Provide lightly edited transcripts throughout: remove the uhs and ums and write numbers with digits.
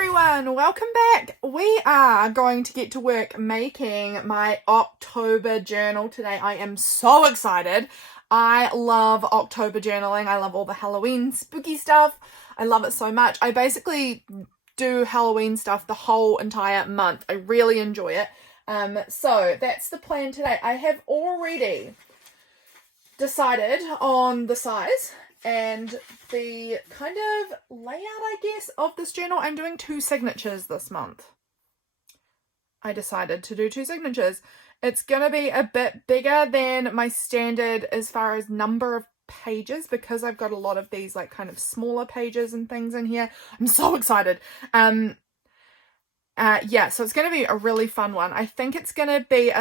everyone, welcome back. We are going to get to work making my October journal today. I am so excited. I love October journaling. I love all the Halloween spooky stuff. I love it so much. I basically do Halloween stuff the whole entire month. I really enjoy it. So that's the plan today. I have already decided on the size and the kind of layout, I guess, of this journal. I'm doing 2 signatures this month. I decided to do 2 signatures. It's going to be a bit bigger than my standard as far as number of pages because I've got a lot of these like kind of smaller pages and things in here. I'm so excited. Yeah, so it's going to be a really fun one. I think it's going to be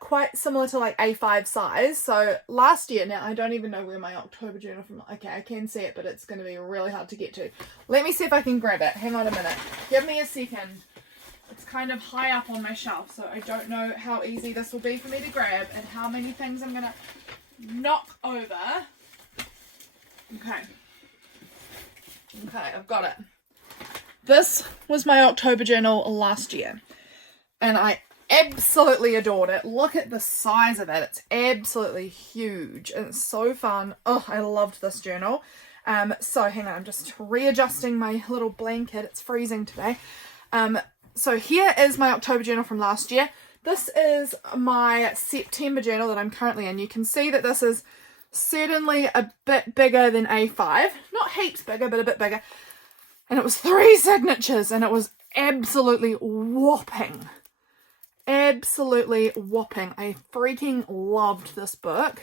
quite similar to like A5 size. So last year, now I don't even know where my October journal from. Okay, I can see it, but it's going to be really hard to get to. Let me see if I can grab it. Hang on a minute. Give me a second. It's kind of high up on my shelf, so I don't know how easy this will be for me to grab and how many things I'm going to knock over. Okay, I've got it. This was my October journal last year, and I absolutely adored it. Look at the size of it. It's absolutely huge, and it's so fun. Oh, I loved this journal. So hang on, I'm just readjusting my little blanket. It's freezing today. So here is my October journal from last year. This is my September journal that I'm currently in. You can see that this is certainly a bit bigger than A5. Not heaps bigger, but a bit bigger. And it was 3 signatures, and it was absolutely whopping. Absolutely whopping. I freaking loved this book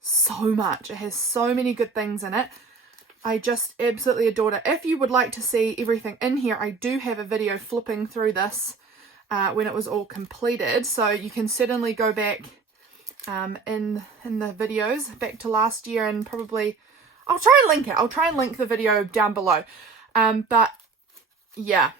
so much. It has so many good things in it. I just absolutely adored it. If you would like to see everything in here, I do have a video flipping through this when it was all completed. So you can certainly go back in the videos back to last year and probably... I'll try and link it. I'll try and link the video down below. But yeah,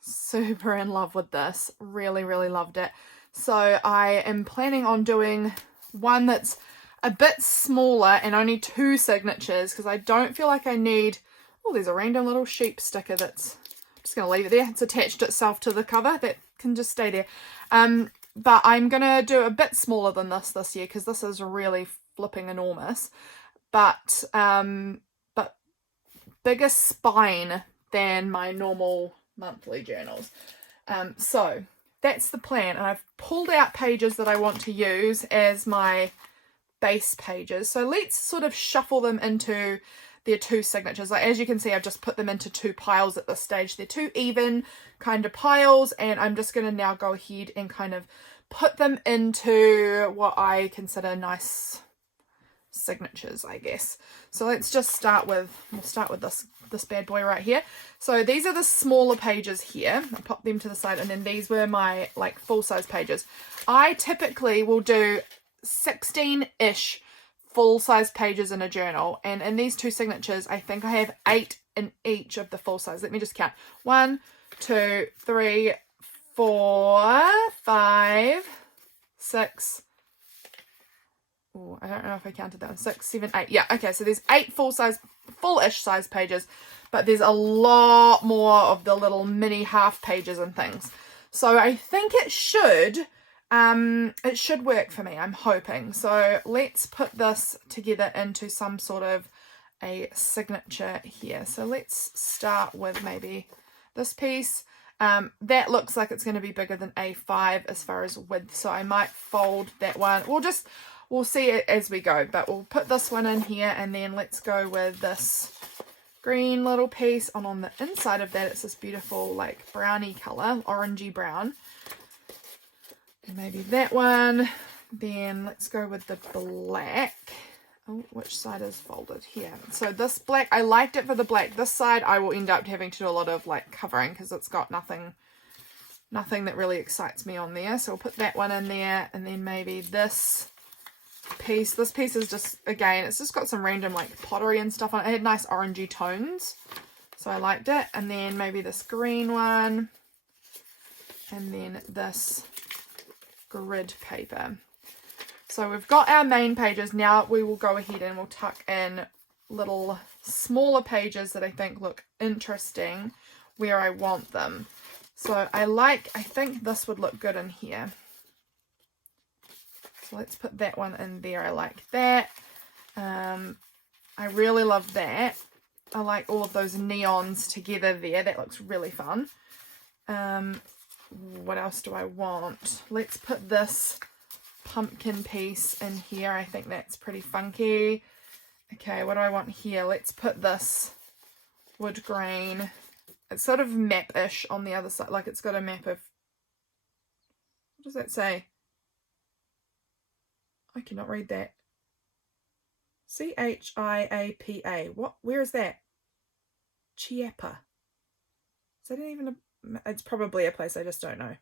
super in love with this. Really, really loved it. So I am planning on doing one that's a bit smaller and only 2 signatures because I don't feel like I need... Oh, there's a random little sheep sticker that's... I'm just going to leave it there. It's attached itself to the cover. That can just stay there. But I'm going to do a bit smaller than this year because this is really flipping enormous. But bigger spine than my normal monthly journals. So that's the plan. And I've pulled out pages that I want to use as my base pages. So let's sort of shuffle them into their 2 signatures. Like, as you can see, I've just put them into 2 piles at this stage. They're 2 even kind of piles, and I'm just going to now go ahead and kind of put them into what I consider nice signatures, I guess. So let's just start with, we'll start with this bad boy right here. So these are the smaller pages here. I'll pop them to the side, and then these were my like full-size pages. I typically will do 16-ish full-size pages in a journal, and in these 2 signatures I think I have 8 in each of the full size. Let me just count. 1, 2, 3, 4, 5, 6. Oh, I don't know if I counted that one. 6, 7, 8. Yeah, okay, so there's 8 full-ish size pages, but there's a lot more of the little mini half pages and things. So I think it should work for me, I'm hoping. So let's put this together into some sort of a signature here. So let's start with maybe this piece. That looks like it's going to be bigger than A5 as far as width, so I might fold that one. We'll see it as we go, but we'll put this one in here, and then let's go with this green little piece. And on the inside of that, it's this beautiful like browny color, orangey brown. And maybe that one. Then let's go with the black. Oh, which side is folded? Here. So this black, I liked it for the black. This side I will end up having to do a lot of like covering because it's got nothing that really excites me on there. So we'll put that one in there, and then maybe this piece. This piece is just, again, it's just got some random like pottery and stuff on it. It had nice orangey tones, so I liked it. And then maybe this green one, and then this grid paper. So we've got our main pages. Now we will go ahead and we'll tuck in little smaller pages that I think look interesting where I want them. So I think this would look good in here. So let's put that one in there. I like that. I really love that. I like all of those neons together there. That looks really fun. What else do I want? Let's put this pumpkin piece in here. I think that's pretty funky. Okay, what do I want here? Let's put this wood grain. It's sort of map-ish on the other side. Like it's got a map of... What does that say? I cannot read that. Chiapa. What? Where is that? Chiapa. Is that even a... It's probably a place, I just don't know.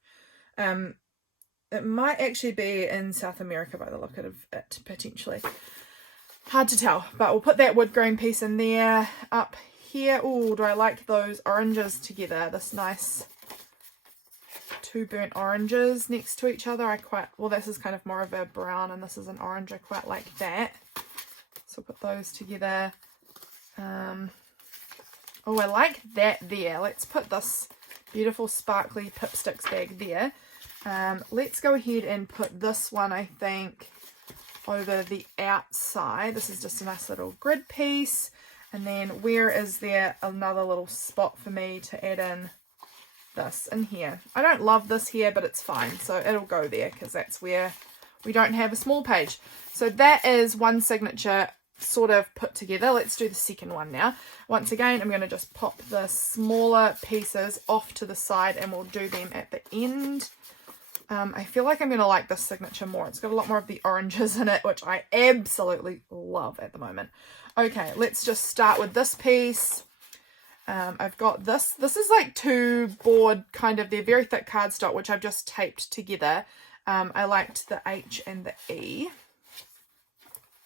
It might actually be in South America by the look of it, potentially. Hard to tell, but we'll put that wood grain piece in there. Up here, oh, do I like those oranges together? This nice two burnt oranges next to each other. Well, this is kind of more of a brown and this is an orange. I quite like that. So put those together. Oh, I like that there. Let's put this beautiful sparkly Pipsticks bag there. Let's go ahead and put this one, I think, over the outside. This is just a nice little grid piece. And then where is there another little spot for me to add in this in here? I don't love this here, but it's fine. So it'll go there because that's where we don't have a small page. So that is one signature sort of put together. Let's do the second one now. Once again, I'm going to just pop the smaller pieces off to the side and we'll do them at the end. I feel like I'm going to like this signature more. It's got a lot more of the oranges in it, which I absolutely love at the moment. Okay, let's just start with this piece. I've got this. This is like two board kind of, they're very thick cardstock, which I've just taped together. I liked the H and the E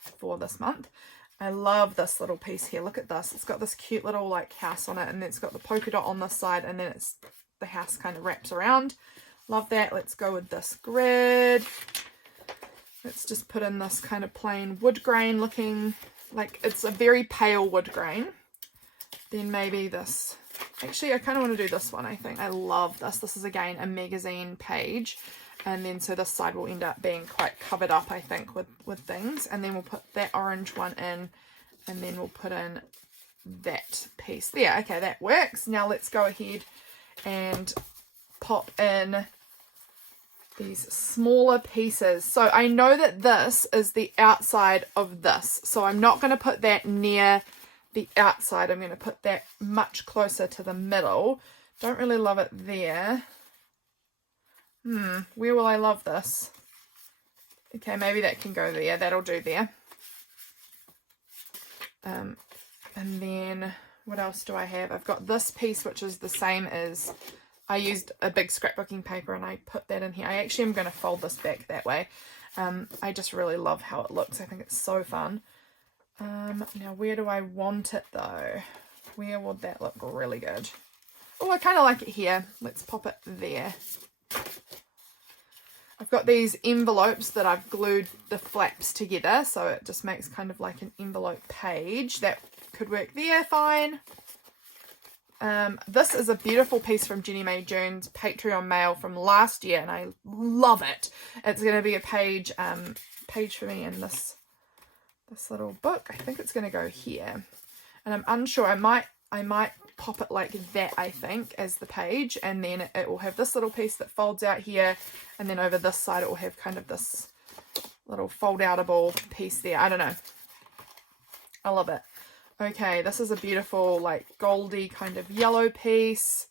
for this month. I love this little piece here. Look at this. It's got this cute little like house on it, and then it's got the polka dot on this side, and then it's the house kind of wraps around. Love that. Let's go with this grid. Let's just put in this kind of plain wood grain looking, like it's a very pale wood grain. Then maybe this. Actually, I kind of want to do this one, I think. I love this. This is, again, a magazine page. And then so this side will end up being quite covered up, I think, with things. And then we'll put that orange one in. And then we'll put in that piece there. Okay, that works. Now let's go ahead and pop in these smaller pieces. So I know that this is the outside of this. So I'm not going to put that near the outside. I'm going to put that much closer to the middle. Don't really love it there. Where will I love this? Okay, maybe that can go there. That'll do there. And then what else do I have? I've got this piece, which is the same as, I used a big scrapbooking paper and I put that in here. I actually am going to fold this back that way. I just really love how it looks. I think it's so fun. Now where do I want it though? Where would that look really good? Oh, I kind of like it here. Let's pop it there. I've got these envelopes that I've glued the flaps together, so it just makes kind of like an envelope page. That could work there fine. This is a beautiful piece from Jenny Mae June's Patreon mail from last year, and I love it. It's going to be a page for me in this little book. I think it's going to go here, and I'm unsure. I might pop it like that, I think, as the page, and then it will have this little piece that folds out here, and then over this side it will have kind of this little fold outable piece there. I don't know. I love it. Okay, this is a beautiful like goldy kind of yellow piece.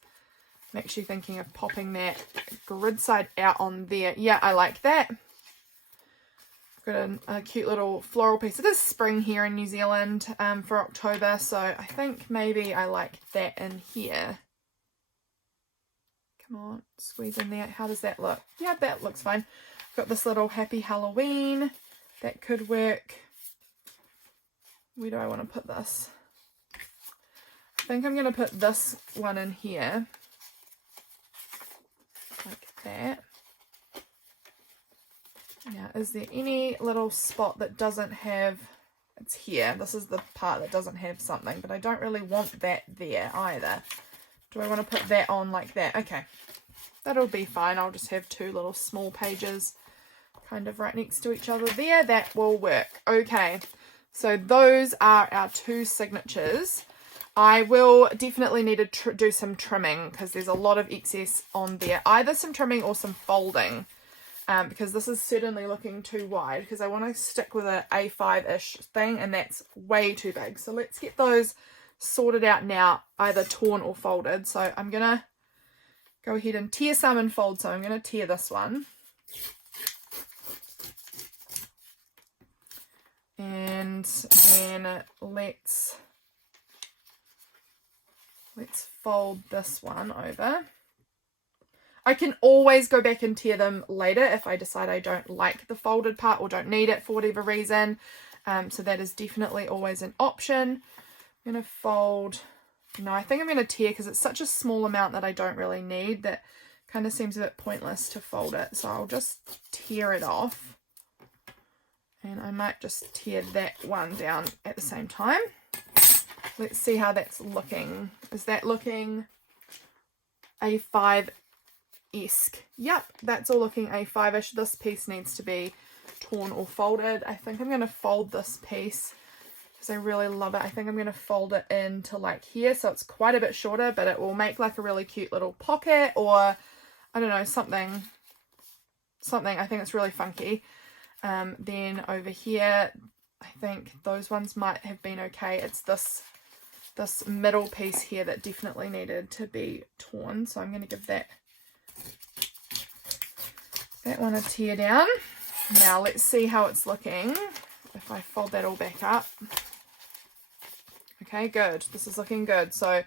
I'm actually thinking of popping that grid side out on there. Yeah, I like that. Got a cute little floral piece. It is spring here in New Zealand for October, so I think maybe I like that in here. Come on, squeeze in there. How does that look? Yeah, that looks fine. Got this little happy Halloween. That could work. Where do I want to put this? I think I'm going to put this one in here. Like that. Now, is there any little spot that doesn't have It's here. This is the part that doesn't have something, but I don't really want that there either. Do I want to put that on like that? Okay, that'll be fine. I'll just have two little small pages kind of right next to each other there. That will work. Okay, so those are our two signatures. I will definitely need to do some trimming because there's a lot of excess on there. Either some trimming or some folding, because this is certainly looking too wide, because I want to stick with an A5-ish thing, and that's way too big. So let's get those sorted out now, either torn or folded. So I'm going to go ahead and tear some and fold some. I'm going to tear this one. And then let's fold this one over. I can always go back and tear them later if I decide I don't like the folded part or don't need it for whatever reason. So that is definitely always an option. I'm going to fold. No, I think I'm going to tear because it's such a small amount that I don't really need. That kind of seems a bit pointless to fold it. So I'll just tear it off. And I might just tear that one down at the same time. Let's see how that's looking. Is that looking A5-esque? Yep, that's all looking A5-ish. This piece needs to be torn or folded. I think I'm going to fold this piece because I really love it. I think I'm going to fold it into like here, so it's quite a bit shorter, but it will make like a really cute little pocket, or I don't know, something. I think it's really funky. Then over here, I think those ones might have been okay. It's this middle piece here that definitely needed to be torn, so I'm going to give that one a tear down. Now let's see how it's looking if I fold that all back up. Okay, good. This is looking good. So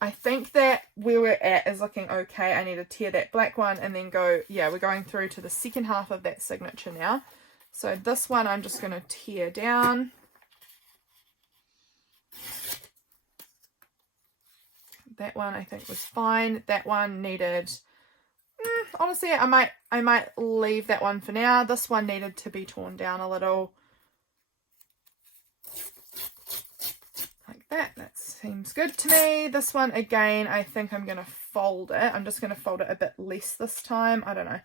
I think that where we're at is looking okay. I need to tear that black one and then go, yeah, we're going through to the second half of that signature now. So this one I'm just going to tear down. That one I think was fine. That one needed, honestly, I might leave that one for now. This one needed to be torn down a little. Like that. That seems good to me. This one, again, I think I'm going to fold it. I'm just going to fold it a bit less this time. I don't know.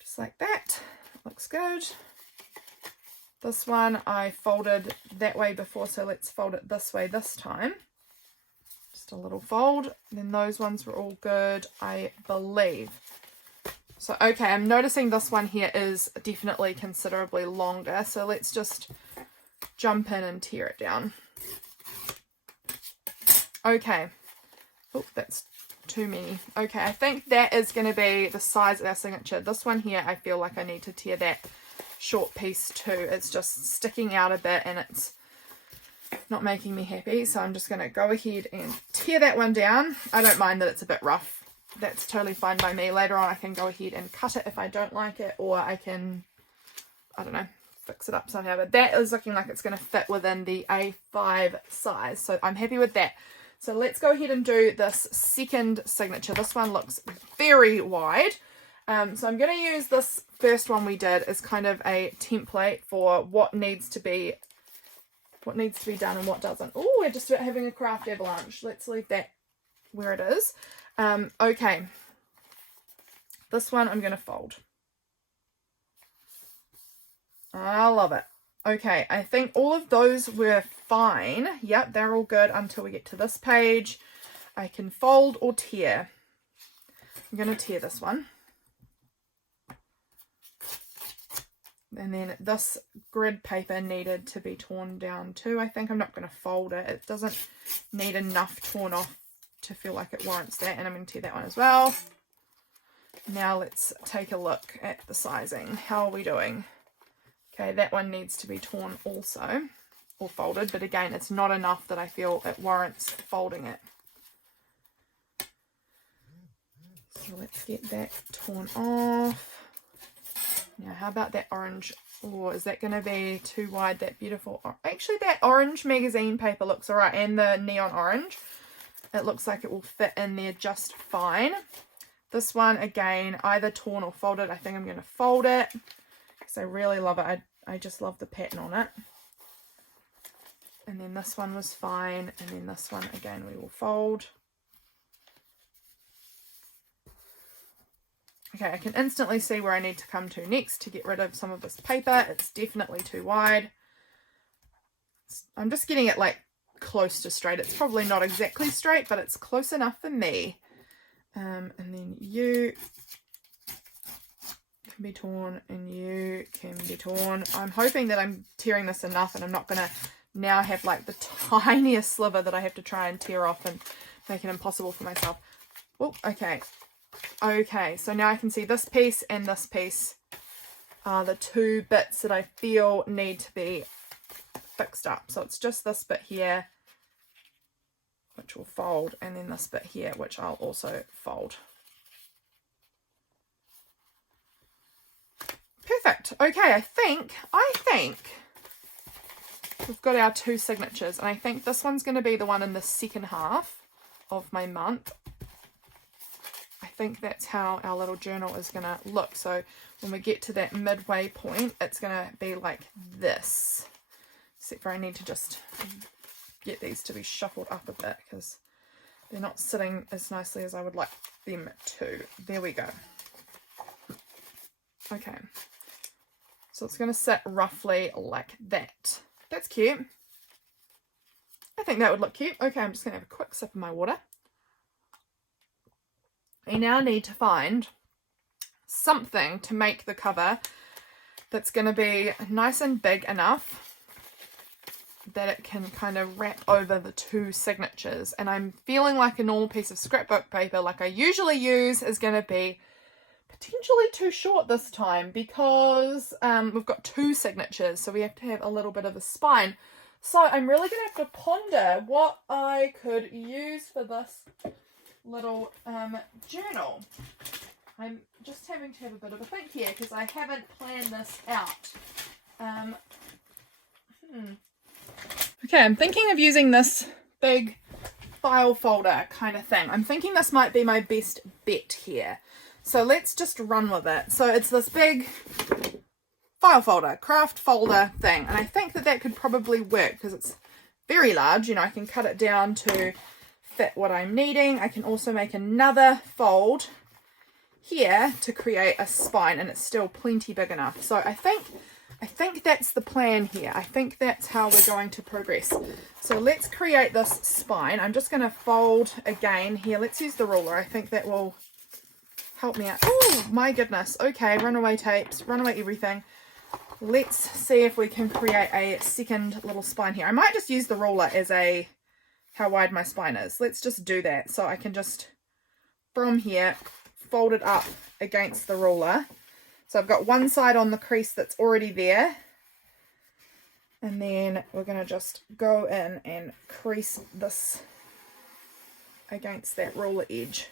Just like that. Looks good. This one I folded that way before, so let's fold it this way this time. Just a little fold. Then those ones were all good, I believe. So, okay, I'm noticing this one here is definitely considerably longer, so let's just jump in and tear it down. Okay. Oh, that's too many. Okay, I think that is going to be the size of our signature. This one here, I feel like I need to tear that short piece too. It's just sticking out a bit and it's not making me happy. So I'm just going to go ahead and tear that one down. I don't mind that it's a bit rough. That's totally fine by me. Later on I can go ahead and cut it if I don't like it, or I can, I don't know, fix it up somehow. But that is looking like it's going to fit within the A5 size. So I'm happy with that. So let's go ahead and do this second signature. This one looks very wide. So I'm going to use this first one we did as kind of a template for what needs to be done and what doesn't. Oh, we're just having a craft avalanche. Let's leave that where it is. Okay. This one I'm going to fold. I love it. Okay, I think all of those were fine. Yep, they're all good until we get to this page. I can fold or tear. I'm going to tear this one. And then this grid paper needed to be torn down too. I think I'm not going to fold it. It doesn't need enough torn off to feel like it warrants that. And I'm going to tear that one as well. Now let's take a look at the sizing. How are we doing? Okay, that one needs to be torn also, or folded, but again, it's not enough that I feel it warrants folding it. So let's get that torn off. Now, how about that orange? Oh, is that going to be too wide, that beautiful? Actually, that orange magazine paper looks all right, and the neon orange. It looks like it will fit in there just fine. This one, again, either torn or folded. I think I'm going to fold it. I really love it. I just love the pattern on it. And then this one was fine, and then this one again we will fold. Okay, I can instantly see where I need to come to next to get rid of some of this paper. It's definitely too wide. I'm just getting it like close to straight. It's probably not exactly straight, but it's close enough for me. And then you can be torn and you can be torn. I'm hoping that I'm tearing this enough and I'm not going to now have like the tiniest sliver that I have to try and tear off and make it impossible for myself. Oh, okay. Okay, so now I can see this piece and this piece are the two bits that I feel need to be fixed up. So it's just this bit here, which will fold, and then this bit here, which I'll also fold. Perfect. Okay, I think we've got our two signatures, and I think this one's going to be the one in the second half of my month. I think that's how our little journal is going to look. So when we get to that midway point, it's going to be like this. Except for I need to just get these to be shuffled up a bit because they're not sitting as nicely as I would like them to. There we go. Okay. So it's going to sit roughly like that. That's cute. I think that would look cute. Okay, I'm just going to have a quick sip of my water. I now need to find something to make the cover that's going to be nice and big enough that it can kind of wrap over the two signatures. And I'm feeling like a normal piece of scrapbook paper like I usually use is going to be potentially too short this time because we've got two signatures, so we have to have a little bit of a spine. So I'm really going to have to ponder what I could use for this little journal. I'm just having to have a bit of a think here because I haven't planned this out. Okay, I'm thinking of using this big file folder kind of thing. I'm thinking this might be my best bet here. So let's just run with it. So it's this big file folder, craft folder thing. And I think that that could probably work because it's very large. You know, I can cut it down to fit what I'm needing. I can also make another fold here to create a spine, and it's still plenty big enough. So I think that's the plan here. I think that's how we're going to progress. So let's create this spine. I'm just going to fold again here. Let's use the ruler. I think that will help me out. Oh my goodness. Okay, runaway tapes, runaway everything. Let's see if we can create a second little spine here. I might just use the ruler as a how wide my spine is. Let's just do that. So I can just, from here, fold it up against the ruler. So I've got one side on the crease that's already there. And then we're going to just go in and crease this against that ruler edge.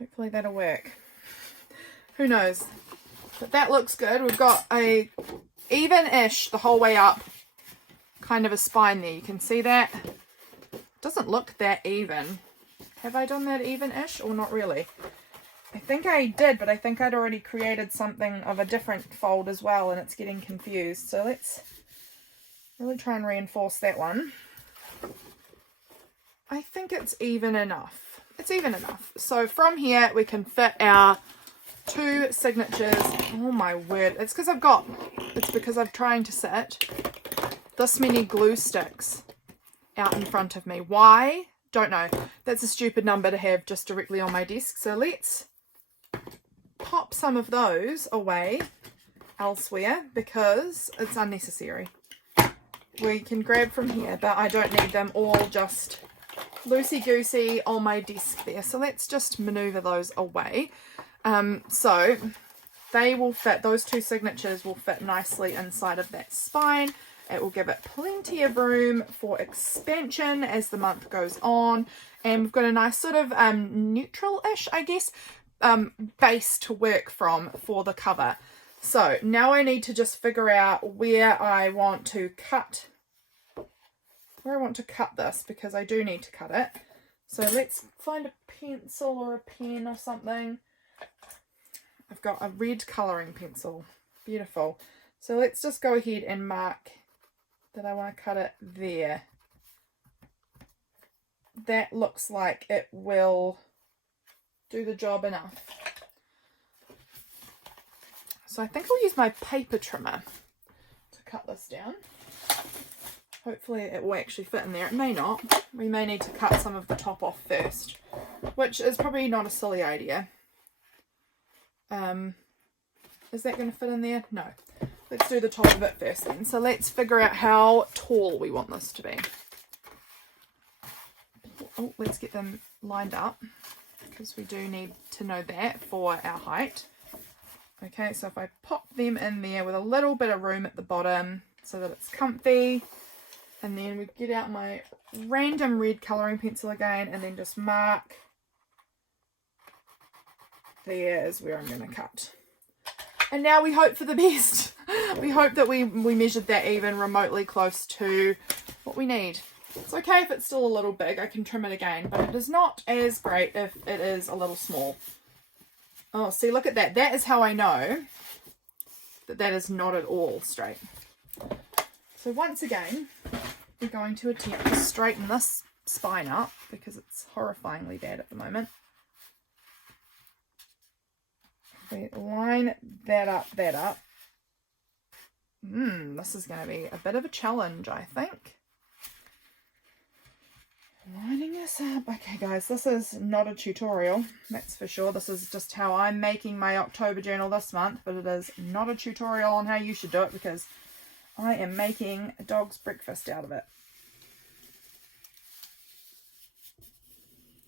Hopefully that'll work. Who knows? But that looks good. We've got a even-ish the whole way up kind of a spine there. You can see that. Doesn't look that even. Have I done that even-ish or not really? I think I did, but I think I'd already created something of a different fold as well and it's getting confused. So let's really try and reinforce that one. I think it's even enough. It's even enough. So from here we can fit our two signatures. Oh my word. It's because I'm trying to sit this many glue sticks out in front of me. Why? Don't know. That's a stupid number to have just directly on my desk. So let's pop some of those away elsewhere because it's unnecessary. We can grab from here, but I don't need them all just loosey-goosey on my desk there. So let's just maneuver those away. So they will fit, those two signatures will fit nicely inside of that spine. It will give it plenty of room for expansion as the month goes on. And we've got a nice sort of neutral-ish, I guess, base to work from for the cover. So now I need to just figure out where I want to cut this because I do need to cut it. So let's find a pencil or a pen or something. I've got a red colouring pencil. Beautiful. So let's just go ahead and mark that I want to cut it there. That looks like it will do the job enough. So I think I'll use my paper trimmer to cut this down. Hopefully it will actually fit in there. It may not. We may need to cut some of the top off first, which is probably not a silly idea. Is that going to fit in there? No. Let's do the top of it first then. So let's figure out how tall we want this to be. Oh, let's get them lined up because we do need to know that for our height. Okay, so if I pop them in there with a little bit of room at the bottom so that it's comfy, and then we get out my random red colouring pencil again and then just mark. There is where I'm going to cut. And now we hope for the best. We hope that we measured that even remotely close to what we need. It's okay if it's still a little big. I can trim it again, but it is not as great if it is a little small. Oh, see, look at that. That is how I know that that is not at all straight. So once again, we're going to attempt to straighten this spine up because it's horrifyingly bad at the moment. We line that up. This is going to be a bit of a challenge, I think. Lining this up. Okay, guys, this is not a tutorial, that's for sure. This is just how I'm making my October journal this month, but it is not a tutorial on how you should do it because I am making a dog's breakfast out of it.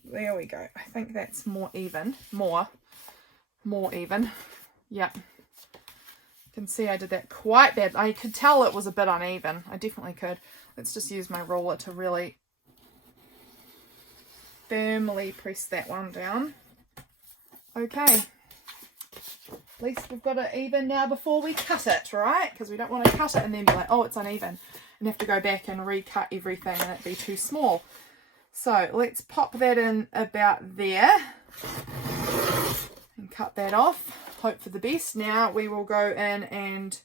There we go. I think that's more even. More even. Yep. You can see I did that quite bad. I could tell it was a bit uneven. I definitely could. Let's just use my ruler to really firmly press that one down. Okay. At least we've got it even now before we cut it, right? Because we don't want to cut it and then be like, oh, it's uneven, and have to go back and recut everything and it be too small. So let's pop that in about there and cut that off. Hope for the best. Now we will go in and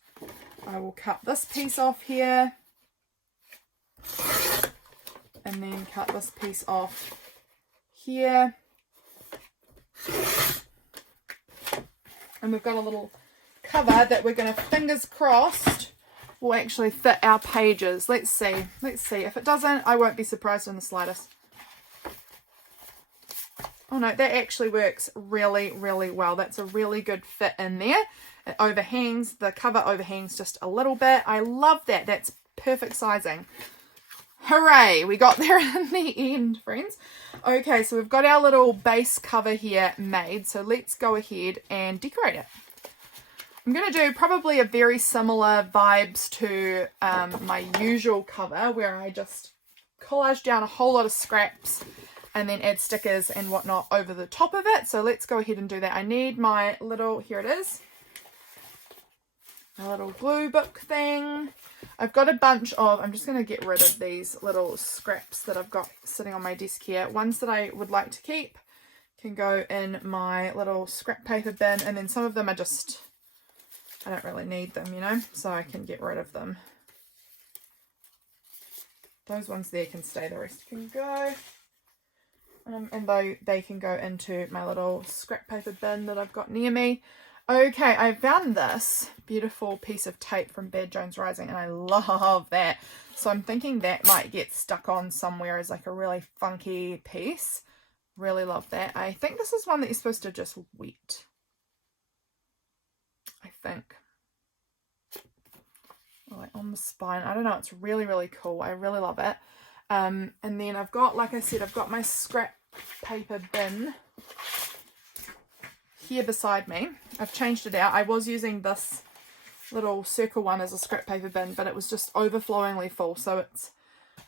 I will cut this piece off here and then cut this piece off here. And we've got a little cover that we're going to, fingers crossed, will actually fit our pages. Let's see. If it doesn't, I won't be surprised in the slightest. Oh no, that actually works really, really well. That's a really good fit in there. It overhangs, the cover overhangs just a little bit. I love that. That's perfect sizing. Hooray, we got there in the end, friends. Okay, so we've got our little base cover here made. So let's go ahead and decorate it. I'm going to do probably a very similar vibes to my usual cover where I just collage down a whole lot of scraps and then add stickers and whatnot over the top of it. So let's go ahead and do that. I need my little, here it is, my little glue book thing. I've got a bunch of, I'm just going to get rid of these little scraps that I've got sitting on my desk here. Ones that I would like to keep can go in my little scrap paper bin, and then some of them are just, I don't really need them, you know, so I can get rid of them. Those ones there can stay, the rest can go. And they can go into my little scrap paper bin that I've got near me. Okay, I found this beautiful piece of tape from Bad Jones Rising, and I love that. So I'm thinking that might get stuck on somewhere as like a really funky piece. Really love that. I think this is one that you're supposed to just wet. I think. Like on the spine. I don't know. It's really, really cool. I really love it. And then I've got, like I said, I've got my scrap paper bin here beside me. I've changed it out. I was using this little circle one as a scrap paper bin, but it was just overflowingly full, so it's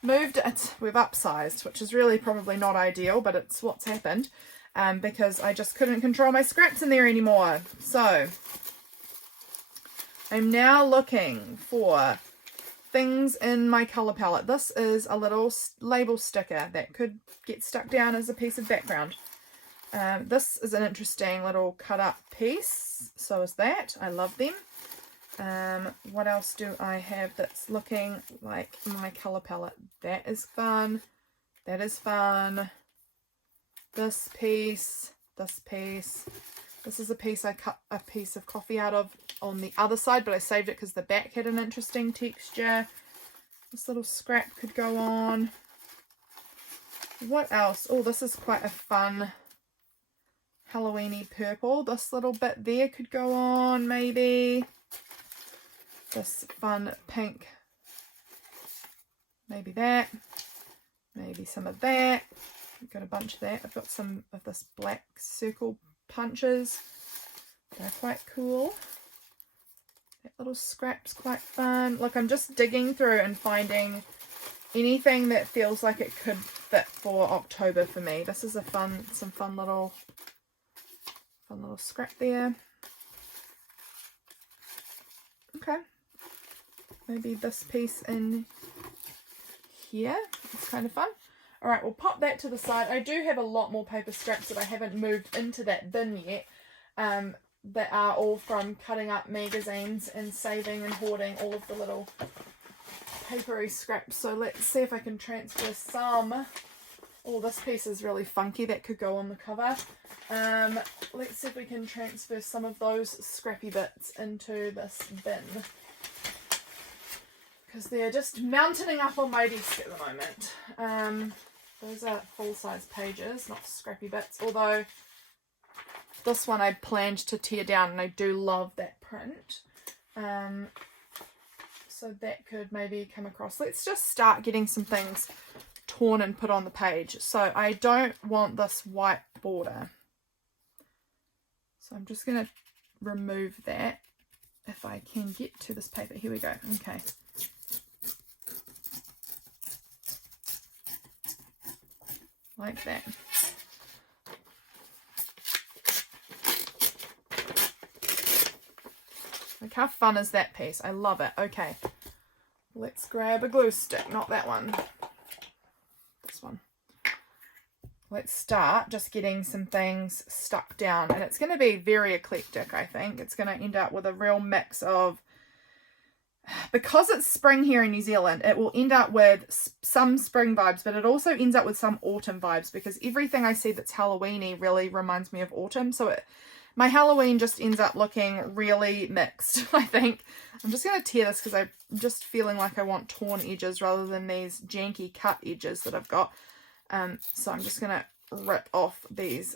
moved it. We've upsized, which is really probably not ideal, but it's what's happened, because I just couldn't control my scraps in there anymore. So I'm now looking for things in my colour palette. This is a little label sticker that could get stuck down as a piece of background. This is an interesting little cut up piece. So is that. I love them. What else do I have that's looking like my colour palette? That is fun. That is fun. This piece. This piece. This is a piece I cut a piece of coffee out of on the other side, but I saved it because the back had an interesting texture. This little scrap could go on. What else? Oh, this is quite a fun Halloweeny purple. This little bit there could go on, maybe. This fun pink. Maybe that. Maybe some of that. I've got a bunch of that. I've got some of this black circle punches. They're quite cool. That little scrap's quite fun. Look, I'm just digging through and finding anything that feels like it could fit for October for me. This is a some fun little scrap there. Okay. Maybe this piece in here. It's kind of fun. All right, we'll pop that to the side. I do have a lot more paper scraps that I haven't moved into that bin yet. That are all from cutting up magazines and saving and hoarding all of the little papery scraps. So let's see if I can transfer some. Oh, this piece is really funky. That could go on the cover. Let's see if we can transfer some of those scrappy bits into this bin, because they're just mounting up on my desk at the moment. Those are full-size pages, not scrappy bits, although this one I planned to tear down and I do love that print. So that could maybe come across. Let's just start getting some things torn and put on the page. So I don't want this white border. So I'm just going to remove that if I can get to this paper. Here we go. Okay. Like that. Like, how fun is that piece? I love it. Okay, let's grab a glue stick. Not that one. This one. Let's start just getting some things stuck down. And it's going to be very eclectic, I think. It's going to end up with a real mix of... Because it's spring here in New Zealand, it will end up with some spring vibes, but it also ends up with some autumn vibes, because everything I see that's Halloweeny really reminds me of autumn. So my Halloween just ends up looking really mixed, I think. I'm just going to tear this because I'm just feeling like I want torn edges rather than these janky cut edges that I've got. So I'm just going to rip off these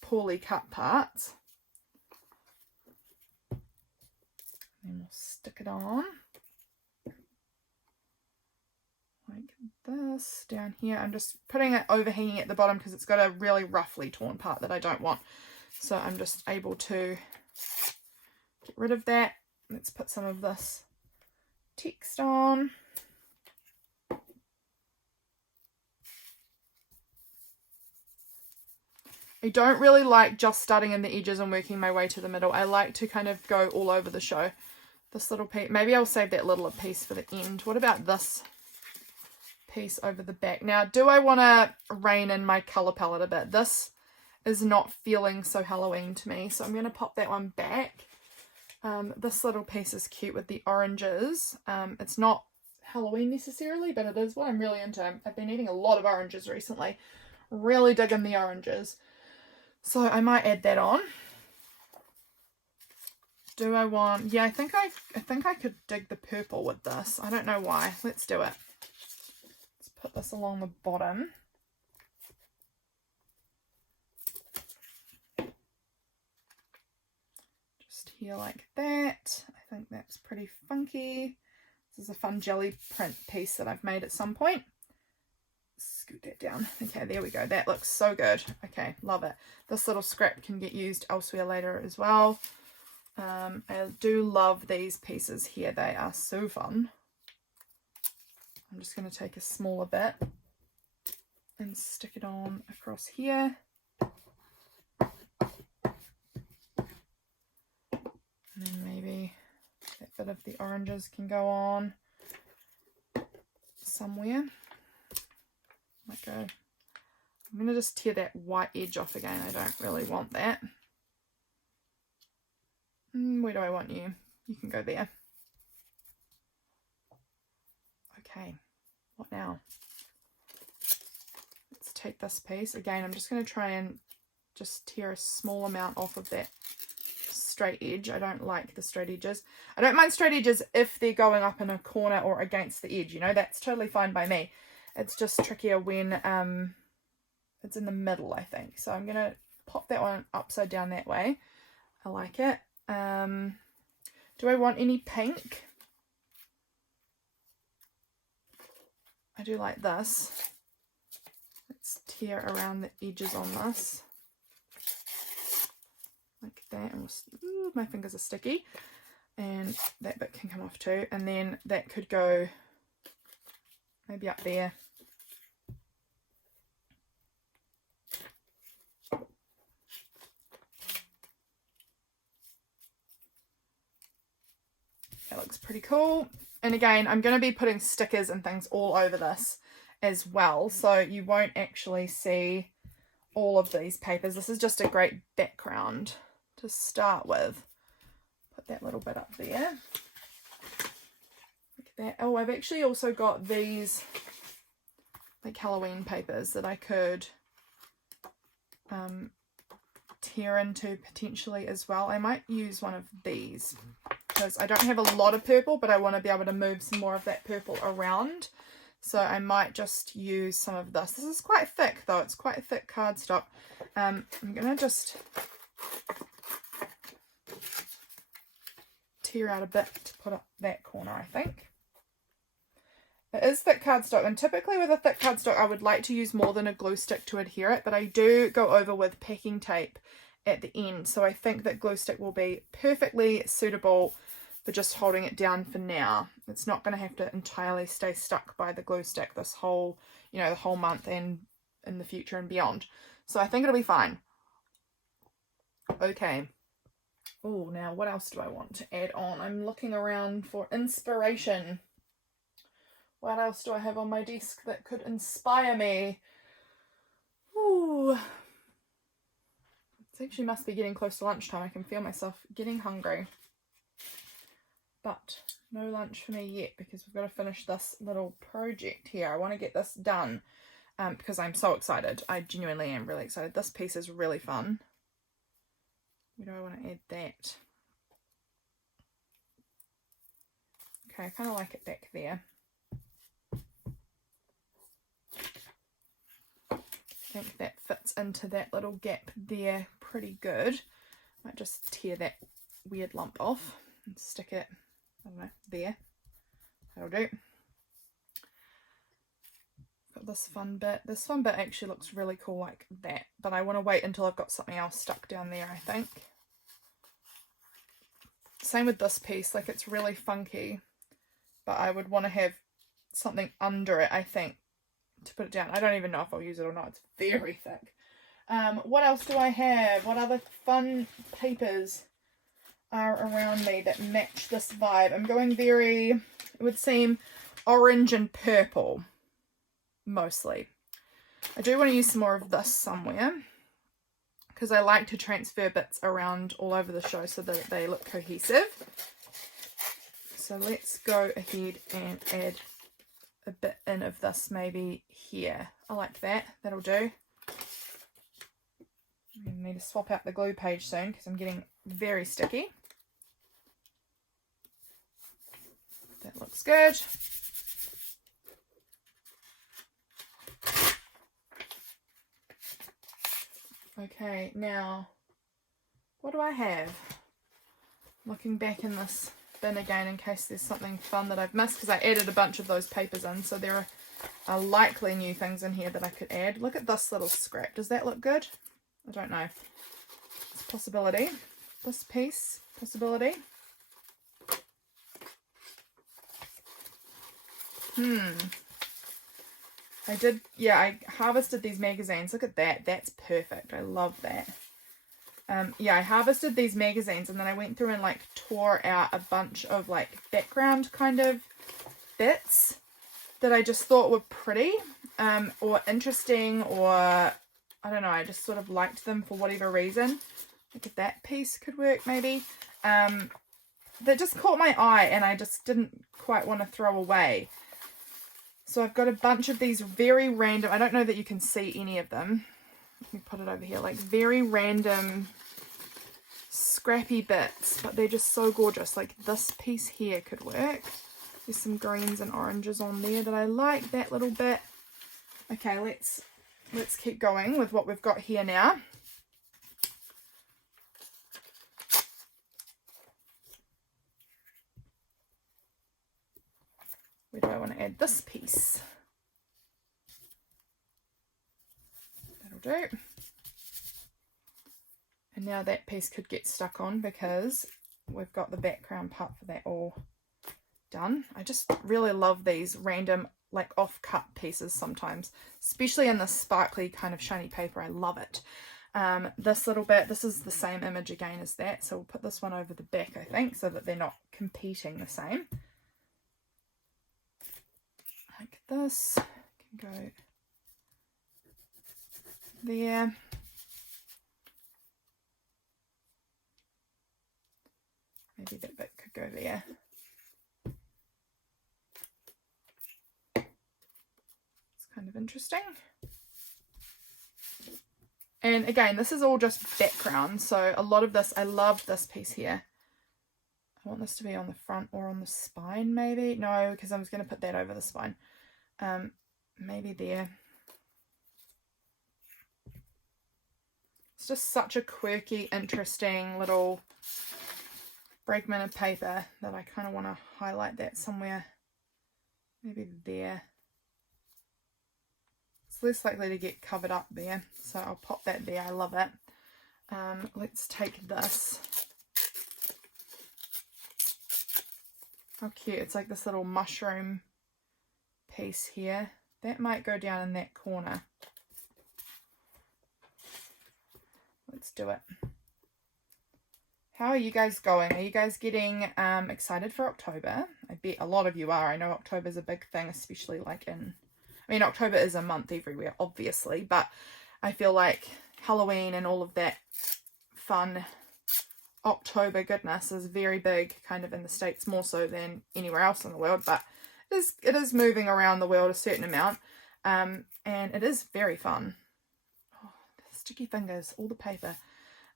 poorly cut parts. And we'll stick it on like this down here. I'm just putting it overhanging at the bottom because it's got a really roughly torn part that I don't want. So I'm just able to get rid of that. Let's put some of this text on. I don't really like just starting in the edges and working my way to the middle. I like to kind of go all over the show. This little piece, maybe I'll save that little piece for the end. What about this piece over the back? Now, do I want to rein in my colour palette a bit? This is not feeling so Halloween to me, so I'm going to pop that one back. This little piece is cute with the oranges. It's not Halloween necessarily, but it is what I'm really into. I've been eating a lot of oranges recently. Really digging the oranges. So I might add that on. Do I want... Yeah, I think I could dig the purple with this. I don't know why. Let's do it. Let's put this along the bottom. Just here like that. I think that's pretty funky. This is a fun jelly print piece that I've made at some point. Scoot that down. Okay, there we go. That looks so good. Okay, love it. This little scrap can get used elsewhere later as well. I do love these pieces here. They are so fun. I'm just going to take a smaller bit and stick it on across here. And then maybe that bit of the oranges can go on somewhere. Might go I'm going to just tear that white edge off again. I don't really want that. Where do I want you? You can go there. Okay, what now? Let's take this piece. Again, I'm just going to try and just tear a small amount off of that straight edge. I don't like the straight edges. I don't mind straight edges if they're going up in a corner or against the edge, you know, that's totally fine by me. It's just trickier when it's in the middle, I think. So I'm going to pop that one upside down that way. I like it. Do I want any pink? I do like this. Let's tear around the edges on this. Like that. And ooh, my fingers are sticky. And that bit can come off too. And then that could go maybe up there. That looks pretty cool. And again, I'm going to be putting stickers and things all over this as well. So you won't actually see all of these papers. This is just a great background to start with. Put that little bit up there. Look at that. Oh, I've actually also got these like Halloween papers that I could tear into potentially as well. I might use one of these because I don't have a lot of purple, but I want to be able to move some more of that purple around. So I might just use some of this. This is quite thick though. It's quite thick cardstock. I'm going to just tear out a bit to put up that corner, I think. It is thick cardstock, and typically with a thick cardstock I would like to use more than a glue stick to adhere it, but I do go over with packing tape at the end, so I think that glue stick will be perfectly suitable for just holding it down for now. It's not going to have to entirely stay stuck by the glue stick this whole, you know, the whole month and in the future and beyond. So I think it'll be fine. Okay. Oh, now what else do I want to add on? I'm looking around for inspiration. What else do I have on my desk that could inspire me? Ooh. It actually must be getting close to lunchtime. I can feel myself getting hungry. But no lunch for me yet because we've got to finish this little project here. I want to get this done because I'm so excited. I genuinely am really excited. This piece is really fun. Where do I want to add that? Okay, I kind of like it back there. I think that fits into that little gap there pretty good. Might just tear that weird lump off and stick it, I don't know, there. That'll do. Got this fun bit. This fun bit actually looks really cool like that, but I want to wait until I've got something else stuck down there, I think. Same with this piece, like it's really funky, but I would want to have something under it, I think, to put it down. I don't even know if I'll use it or not. It's very thick. What else do I have? What other fun papers are around me that match this vibe? I'm going very, it would seem, orange and purple, mostly. I do want to use some more of this somewhere, because I like to transfer bits around all over the show so that they look cohesive. So let's go ahead and add a bit in of this maybe here. I like that. That'll do. I need to swap out the glue page soon because I'm getting very sticky. That looks good. Okay, now what do I have? Looking back in this bin again in case there's something fun that I've missed, because I added a bunch of those papers in, so there are likely new things in here that I could add. Look at this little scrap. Does that look good? I don't know. It's a possibility. This piece, possibility. I harvested these magazines. Look at that. That's perfect. I love that. I harvested these magazines and then I went through and like tore out a bunch of like background kind of bits that I just thought were pretty or interesting or I don't know, I just sort of liked them for whatever reason. Like if that piece could work maybe. That just caught my eye and I just didn't quite want to throw away. So I've got a bunch of these very random, I don't know that you can see any of them. Let me put it over here, like very random scrappy bits, but they're just so gorgeous. Like this piece here could work. There's some greens and oranges on there that I like, that little bit. Okay, let's keep going with what we've got here now. Where do I want to add this piece? That'll do. And now that piece could get stuck on because we've got the background part for that all done. I just really love these random like off-cut pieces sometimes, especially in this sparkly kind of shiny paper. I love it. This little bit, this is the same image again as that, so we'll put this one over the back, I think, so that they're not competing the same. Like this, can go there. Maybe that bit could go there. It's kind of interesting. And again, this is all just background, so a lot of this, I love this piece here. I want this to be on the front or on the spine maybe. No, because I was going to put that over the spine. Maybe there. It's just such a quirky, interesting little fragment of paper that I kind of want to highlight that somewhere. Maybe there. It's less likely to get covered up there, so I'll pop that there. I love it. Let's take this. How cute. It's like this little mushroom piece here. That might go down in that corner. Let's do it. How are you guys going? Are you guys getting excited for October? I bet a lot of you are. I know October's a big thing, especially like in... I mean, October is a month everywhere, obviously, but I feel like Halloween and all of that fun October goodness is very big kind of in the States, more so than anywhere else in the world, but it is moving around the world a certain amount, and it is very fun. Oh, the sticky fingers, all the paper.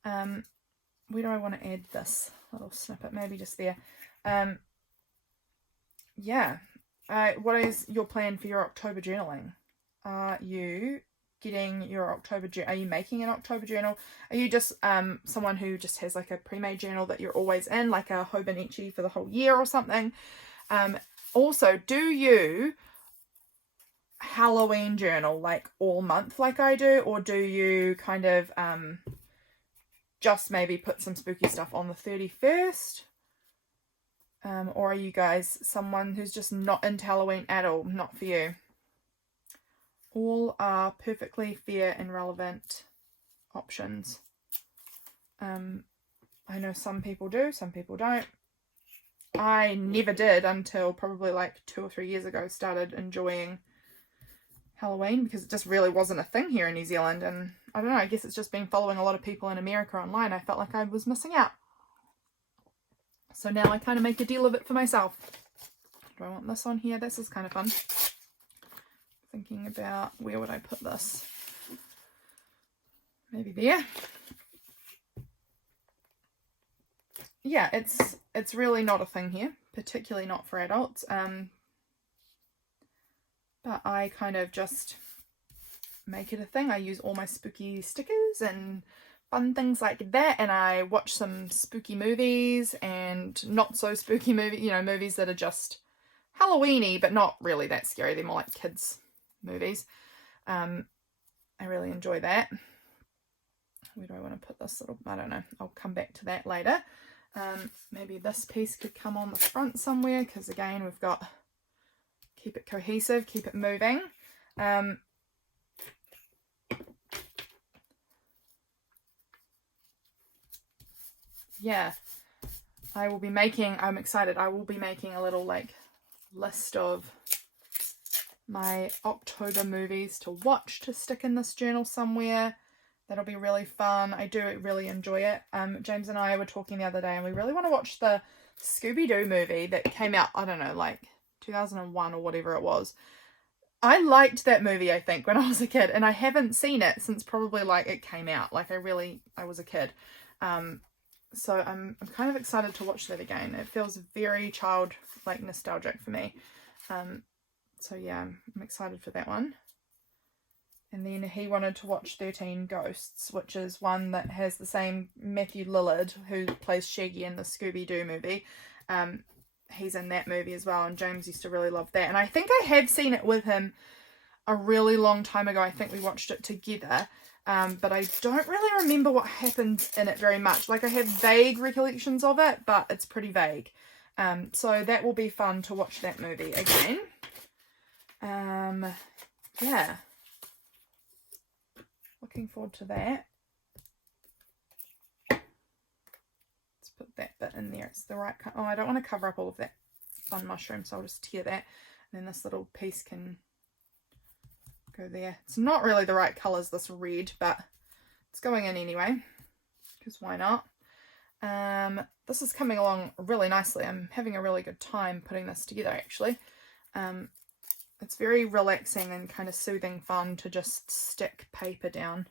Where do I want to add this little snippet? Maybe just there. Yeah. What is your plan for your October journaling? Are you getting your October journal? Are you making an October journal? Are you just someone who just has like a pre-made journal that you're always in, like a Hobonichi for the whole year or something? Also, do you Halloween journal like all month like I do, or do you kind of just maybe put some spooky stuff on the 31st? Or are you guys someone who's just not into Halloween at all? Not for you. All are perfectly fair and relevant options. I know some people do, some people don't. I never did until probably like 2 or 3 years ago started enjoying Halloween, because it just really wasn't a thing here in New Zealand, and I don't know, I guess it's just been following a lot of people in America online. I felt like I was missing out. So now I kind of make a deal of it for myself. Do I want this on here? This is kind of fun. Thinking about where would I put this? Maybe there. Yeah, it's really not a thing here, particularly not for adults. But I kind of just make it a thing. I use all my spooky stickers and fun things like that, and I watch some spooky movies and not so spooky movies, you know, movies that are just Halloween-y but not really that scary. They're more like kids movies. I really enjoy that. Where do I want to put this little, I don't know, I'll come back to that later. Maybe this piece could come on the front somewhere, because again we've got keep it cohesive, keep it moving. Yeah, I'm excited. I will be making a little like list of my October movies to watch to stick in this journal somewhere. That'll be really fun. I do really enjoy it. James and I were talking the other day and we really want to watch the Scooby-Doo movie that came out, I don't know, like 2001 or whatever it was. I liked that movie, I think, when I was a kid, and I haven't seen it since probably like it came out. Like I was a kid. So I'm kind of excited to watch that again. It feels very like nostalgic for me. So yeah, I'm excited for that one. And then he wanted to watch 13 Ghosts, which is one that has the same Matthew Lillard, who plays Shaggy in the Scooby-Doo movie. He's in that movie as well, and James used to really love that. And I think I have seen it with him a really long time ago. I think we watched it together, but I don't really remember what happened in it very much. Like, I have vague recollections of it, but it's pretty vague. So that will be fun to watch that movie again. Yeah. Looking forward to that. Let's put that bit in there. It's the right kind. Oh, I don't want to cover up all of that fun mushroom, so I'll just tear that. And then this little piece can go there. It's not really the right colours, this red, but it's going in anyway, because why not? This is coming along really nicely. I'm having a really good time putting this together, actually. It's very relaxing and kind of soothing fun to just stick paper down.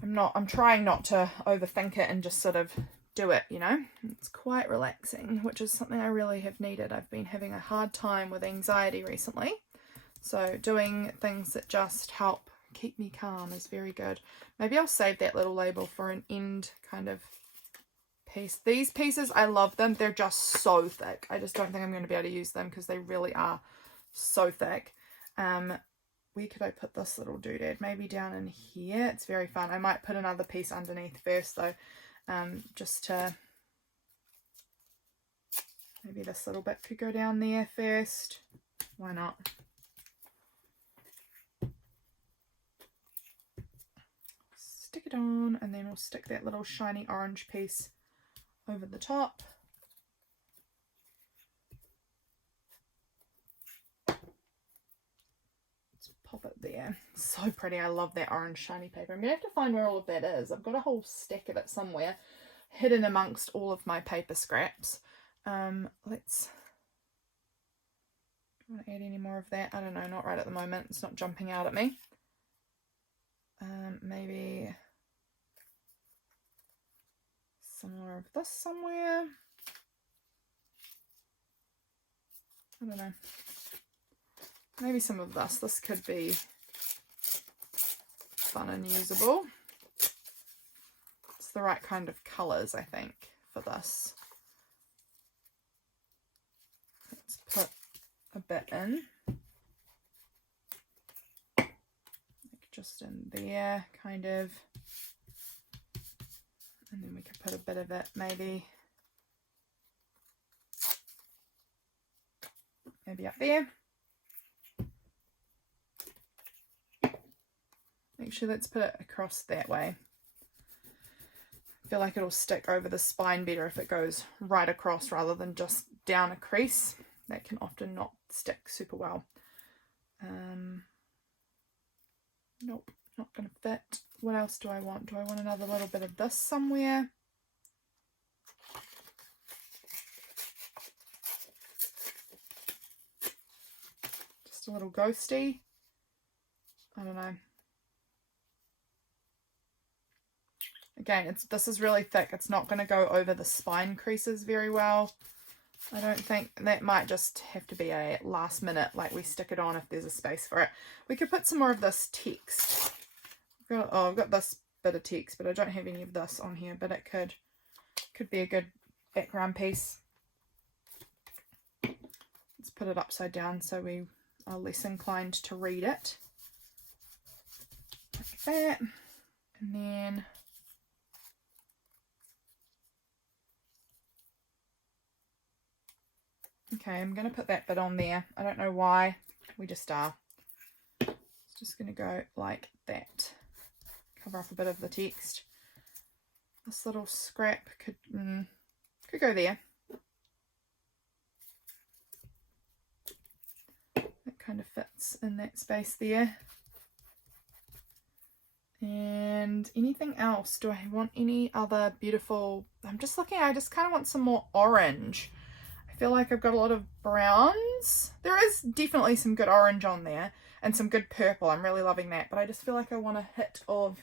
I'm trying not to overthink it and just sort of do it, you know. It's quite relaxing, which is something I really have needed. I've been having a hard time with anxiety recently. So doing things that just help keep me calm is very good. Maybe I'll save that little label for an end kind of piece. These pieces, I love them. They're just so thick. I just don't think I'm going to be able to use them because they really are so thick. Where could I put this little doodad? Maybe down in here. It's very fun. I might put another piece underneath first though, just to, maybe this little bit could go down there first. Why not? Stick it on, and then we'll stick that little shiny orange piece over the top. Let's pop it there. So pretty. I love that orange shiny paper. I'm gonna have to find where all of that is. I've got a whole stack of it somewhere hidden amongst all of my paper scraps. Let's, do I want to add any more of that? I don't know, not right at the moment. It's not jumping out at me. Maybe some more of this somewhere. I don't know. Maybe some of this. This could be fun and usable. It's the right kind of colours, I think, for this. Let's put a bit in. Like just in there, kind of. And then we could put a bit of it maybe up there. Actually, let's put it across that way. I feel like it'll stick over the spine better if it goes right across rather than just down a crease. That can often not stick super well. Nope, not going to fit. What else do I want? Do I want another little bit of this somewhere? Just a little ghosty. I don't know. Again, this is really thick. It's not going to go over the spine creases very well. I don't think. That might just have to be a last minute, like we stick it on if there's a space for it. We could put some more of this text. I've got this bit of text, but I don't have any of this on here, but it could be a good background piece. Let's put it upside down so we are less inclined to read it. Like that. And then okay, I'm going to put that bit on there. I don't know why. We just are. It's just going to go like that. Cover up a bit of the text. This little scrap could go there. kind of fits in that space there. And anything else? Do I want any other beautiful, I'm just looking, I just kind of want some more orange. I feel like I've got a lot of browns. There is definitely some good orange on there and some good purple. I'm really loving that, but I just feel like I want a hit of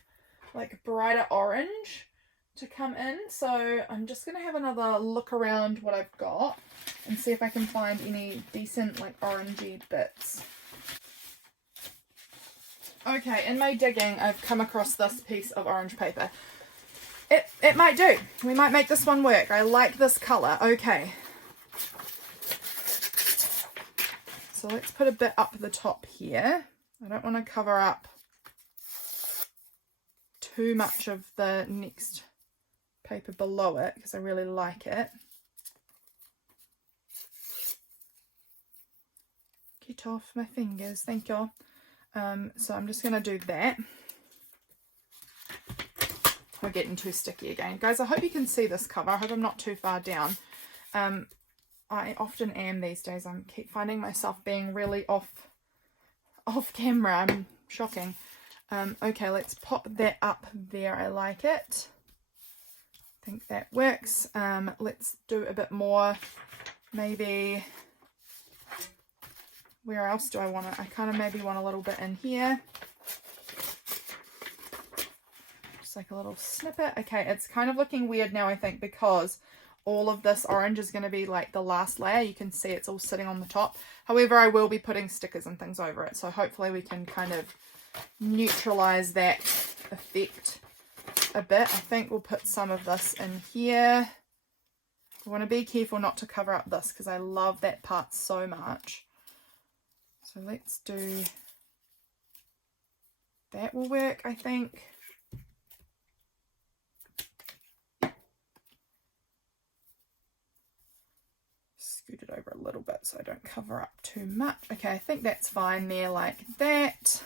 like brighter orange to come in. So I'm just going to have another look around what I've got and see if I can find any decent like orangey bits. Okay, in my digging, I've come across this piece of orange paper. It might do. We might make this one work. I like this colour. Okay. So let's put a bit up the top here. I don't want to cover up too much of the next paper below it because I really like it. Get off my fingers. Thank you. So I'm just going to do that. We're getting too sticky again. Guys, I hope you can see this cover. I hope I'm not too far down. I often am these days. I keep finding myself being really off camera. I'm shocking. Okay, let's pop that up there. I like it. I think that works. Let's do a bit more. Maybe... Where else do I want it? I kind of maybe want a little bit in here. Just like a little snippet. Okay, it's kind of looking weird now, I think, because all of this orange is going to be like the last layer. You can see it's all sitting on the top. However, I will be putting stickers and things over it. So hopefully we can kind of neutralize that effect a bit. I think we'll put some of this in here. I want to be careful not to cover up this because I love that part so much. So let's do, that will work, I think. Scoot it over a little bit so I don't cover up too much. Okay, I think that's fine there like that.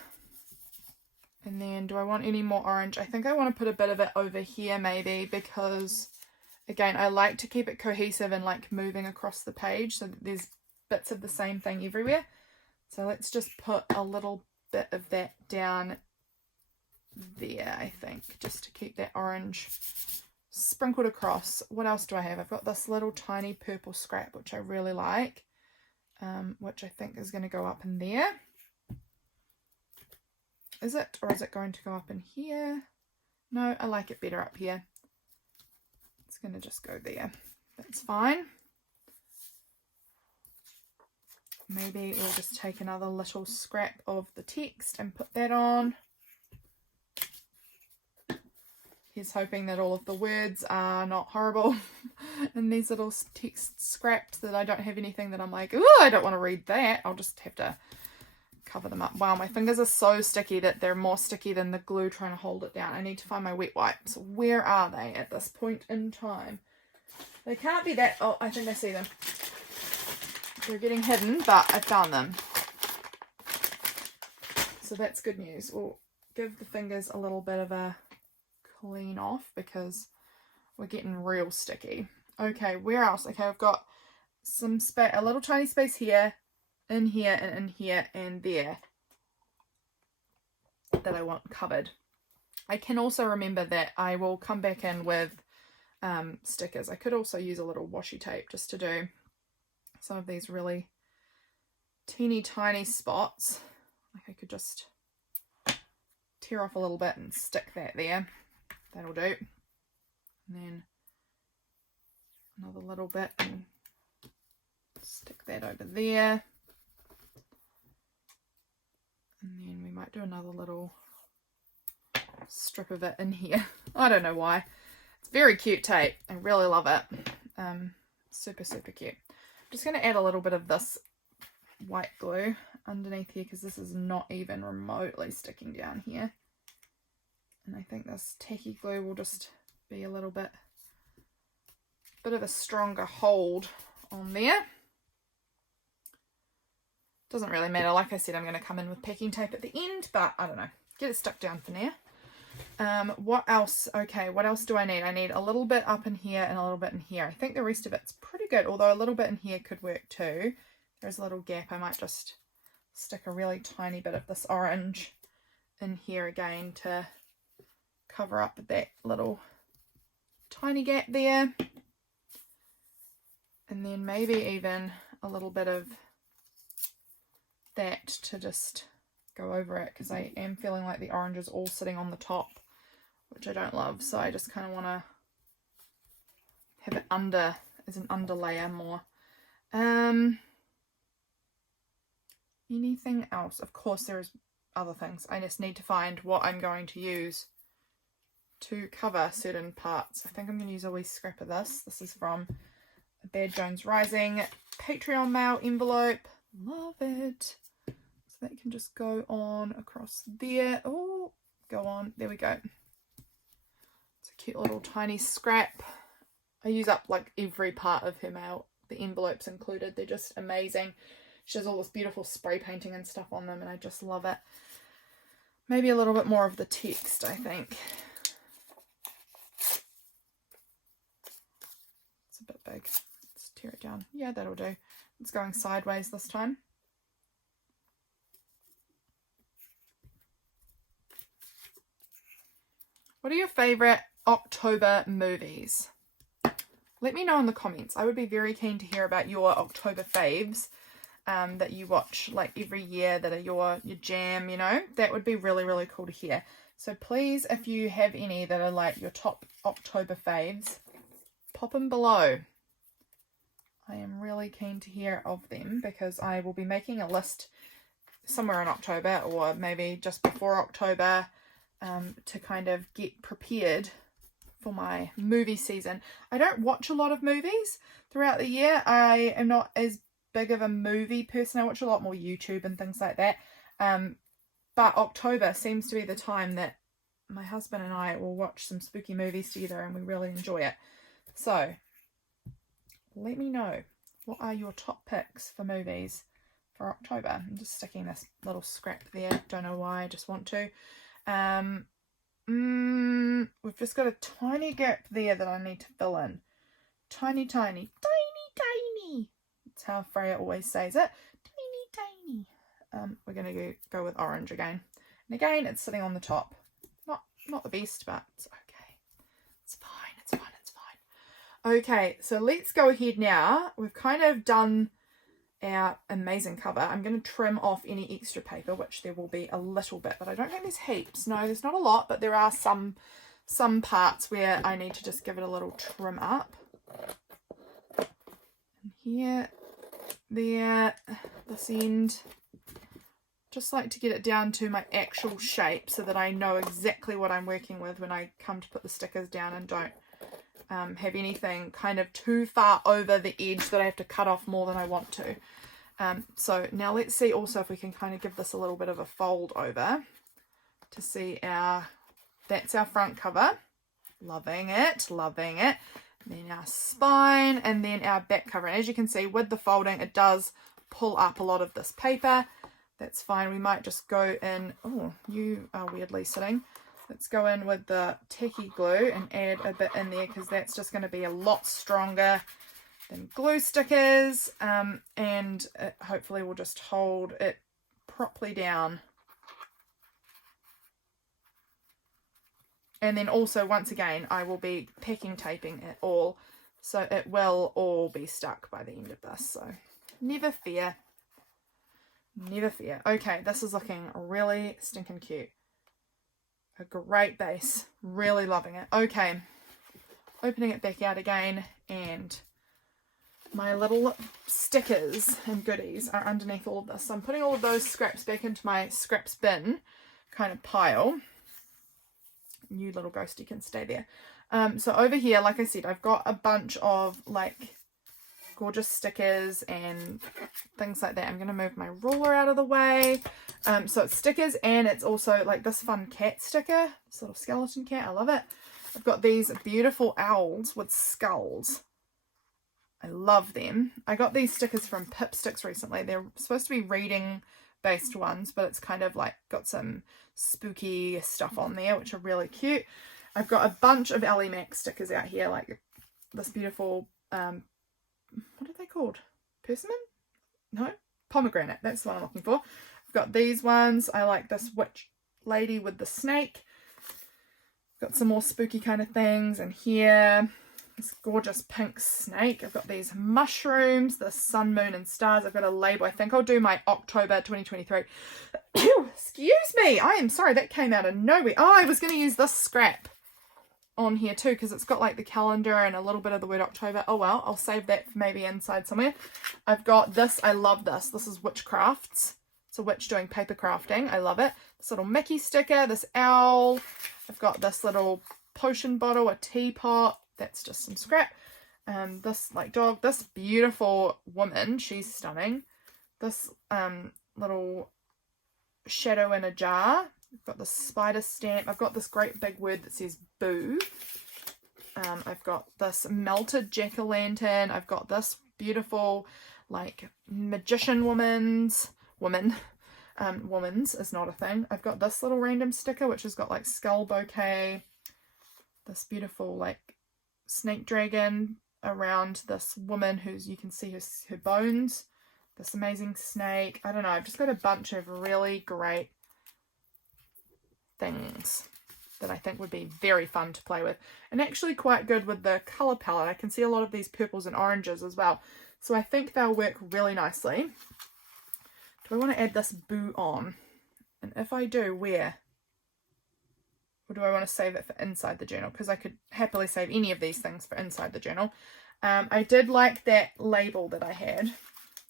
And then do I want any more orange? I think I want to put a bit of it over here maybe because, again, I like to keep it cohesive and like moving across the page so that there's bits of the same thing everywhere. So let's just put a little bit of that down there, I think, just to keep that orange sprinkled across. What else do I have? I've got this little tiny purple scrap, which I really like, which I think is going to go up in there. Is it? Or is it going to go up in here? No, I like it better up here. It's going to just go there. That's fine. Maybe we'll just take another little scrap of the text and put that on. Here's hoping that all of the words are not horrible in these little text scraps, that I don't have anything that I'm like, oh, I don't want to read that. I'll just have to cover them up. Wow, my fingers are so sticky that they're more sticky than the glue trying to hold it down. I need to find my wet wipes. Where are they at this point in time? They can't be that... Oh, I think I see them. They're getting hidden, but I found them. So that's good news. We'll give the fingers a little bit of a clean off because we're getting real sticky. Okay, where else? Okay, I've got some space, a little tiny space here, in here, and there that I want covered. I can also remember that I will come back in with stickers. I could also use a little washi tape just to do some of these really teeny tiny spots. Like I could just tear off a little bit and stick that there. That'll do. And then another little bit and stick that over there. And then we might do another little strip of it in here. I don't know why. It's very cute tape. I really love it. Super, super cute. I'm just going to add a little bit of this white glue underneath here because this is not even remotely sticking down here. And I think this tacky glue will just be a little bit of a stronger hold on there. Doesn't really matter. Like I said, I'm going to come in with packing tape at the end, but I don't know. Get it stuck down for now. What else? Okay, what else do I need? I need a little bit up in here and a little bit in here. I think the rest of it's pretty good, although a little bit in here could work too. There's a little gap. I might just stick a really tiny bit of this orange in here again to cover up that little tiny gap there. And then maybe even a little bit of that to just go over it, because I am feeling like the orange is all sitting on the top, which I don't love. So I just kind of want to have it under, as an underlayer more. Anything else? Of course there's other things. I just need to find what I'm going to use to cover certain parts. I think I'm going to use a wee scrap of this. This is from a Bad Jones Rising Patreon mail envelope. Love it. So that can just go on across there. Oh, go on. There we go. It's a cute little tiny scrap. I use up like every part of her mail. The envelopes included. They're just amazing. She has all this beautiful spray painting and stuff on them, and I just love it. Maybe a little bit more of the text, I think. It's a bit big. Let's tear it down. Yeah, that'll do. It's going sideways this time. What are your favourite October movies? Let me know in the comments. I would be very keen to hear about your October faves that you watch like every year, that are your jam, you know. That would be really, really cool to hear. So please, if you have any that are like your top October faves, pop them below. I am really keen to hear of them, because I will be making a list somewhere in October, or maybe just before October, to kind of get prepared for my movie season. I don't watch a lot of movies throughout the year. I am not as big of a movie person. I watch a lot more YouTube and things like that. But October seems to be the time that my husband and I will watch some spooky movies together, and we really enjoy it. So let me know, what are your top picks for movies for October? I'm just sticking this little scrap there. Don't know why, I just want to. We've just got a tiny gap there that I need to fill in. Tiny, tiny, tiny, tiny. That's how Freya always says it. Tiny, tiny. We're going to go with orange again. And again, it's sitting on the top. Not the best, but it's okay. It's fine, it's fine, it's fine. Okay, so let's go ahead now. We've kind of done our amazing cover. I'm going to trim off any extra paper, which there will be a little bit, but I don't think there's heaps. No, there's not a lot, but there are some parts where I need to just give it a little trim up. And here, there, this end. Just like to get it down to my actual shape so that I know exactly what I'm working with when I come to put the stickers down, and don't have anything kind of too far over the edge that I have to cut off more than I want to. So now let's see also if we can kind of give this a little bit of a fold over to see that's our front cover. Loving it, loving it. And then our spine, and then our back cover. And as you can see, with the folding, it does pull up a lot of this paper. That's fine. We might just go in. Oh, you are weirdly sitting. Let's go in with the tacky glue and add a bit in there, because that's just going to be a lot stronger than glue stickers, and it hopefully will just hold it properly down. And then also, once again, I will be packing taping it all, so it will all be stuck by the end of this, so never fear. Never fear. Okay, this is looking really stinking cute. A great base. Really loving it. Okay, opening it back out again, and my little stickers and goodies are underneath all of this. So I'm putting all of those scraps back into my scraps bin kind of pile. You little ghosty can stay there. So over here, like I said, I've got a bunch of like gorgeous stickers and things like that. I'm going to move my ruler out of the way. So it's stickers, and it's also like this fun cat sticker, this little skeleton cat. I love it. I've got these beautiful owls with skulls. I love them. I got these stickers from Pip Sticks recently. They're supposed to be reading based ones, but it's kind of like got some spooky stuff on there, which are really cute. I've got a bunch of Elly Mack stickers out here, like this beautiful what are they called? Persimmon? No? pomegranate. That's what I'm looking for. I've got these ones. I like this witch lady with the snake. Got some more spooky kind of things in here. This gorgeous pink snake. I've got these mushrooms, the sun, moon and stars. I've got a label. I think I'll do my October 2023. Excuse me. I am sorry. That came out of nowhere. Oh, I was going to use this scrap on here too because it's got like the calendar and a little bit of the word October. Oh well, I'll save that for maybe inside somewhere. I've got this. I love this. This is Witchcrafts. It's a witch doing paper crafting. I love it. This little Mickey sticker, this owl. I've got this little potion bottle, a teapot. That's just some scrap. This like dog, this beautiful woman, she's stunning. This little shadow in a jar. I've got this spider stamp. I've got this great big word that says boo. I've got this melted jack-o'-lantern. I've got this beautiful like magician woman's is not a thing. I've got this little random sticker which has got like skull bouquet. This beautiful like snake dragon around this woman who's, you can see her bones. This amazing snake. I don't know, I've just got a bunch of really great things that I think would be very fun to play with, and actually quite good with the colour palette. I can see a lot of these purples and oranges as well, so I think they'll work really nicely. Do I want to add this boo on? And if I do, where? Or do I want to save it for inside the journal? Because I could happily save any of these things for inside the journal. I did like that label that I had,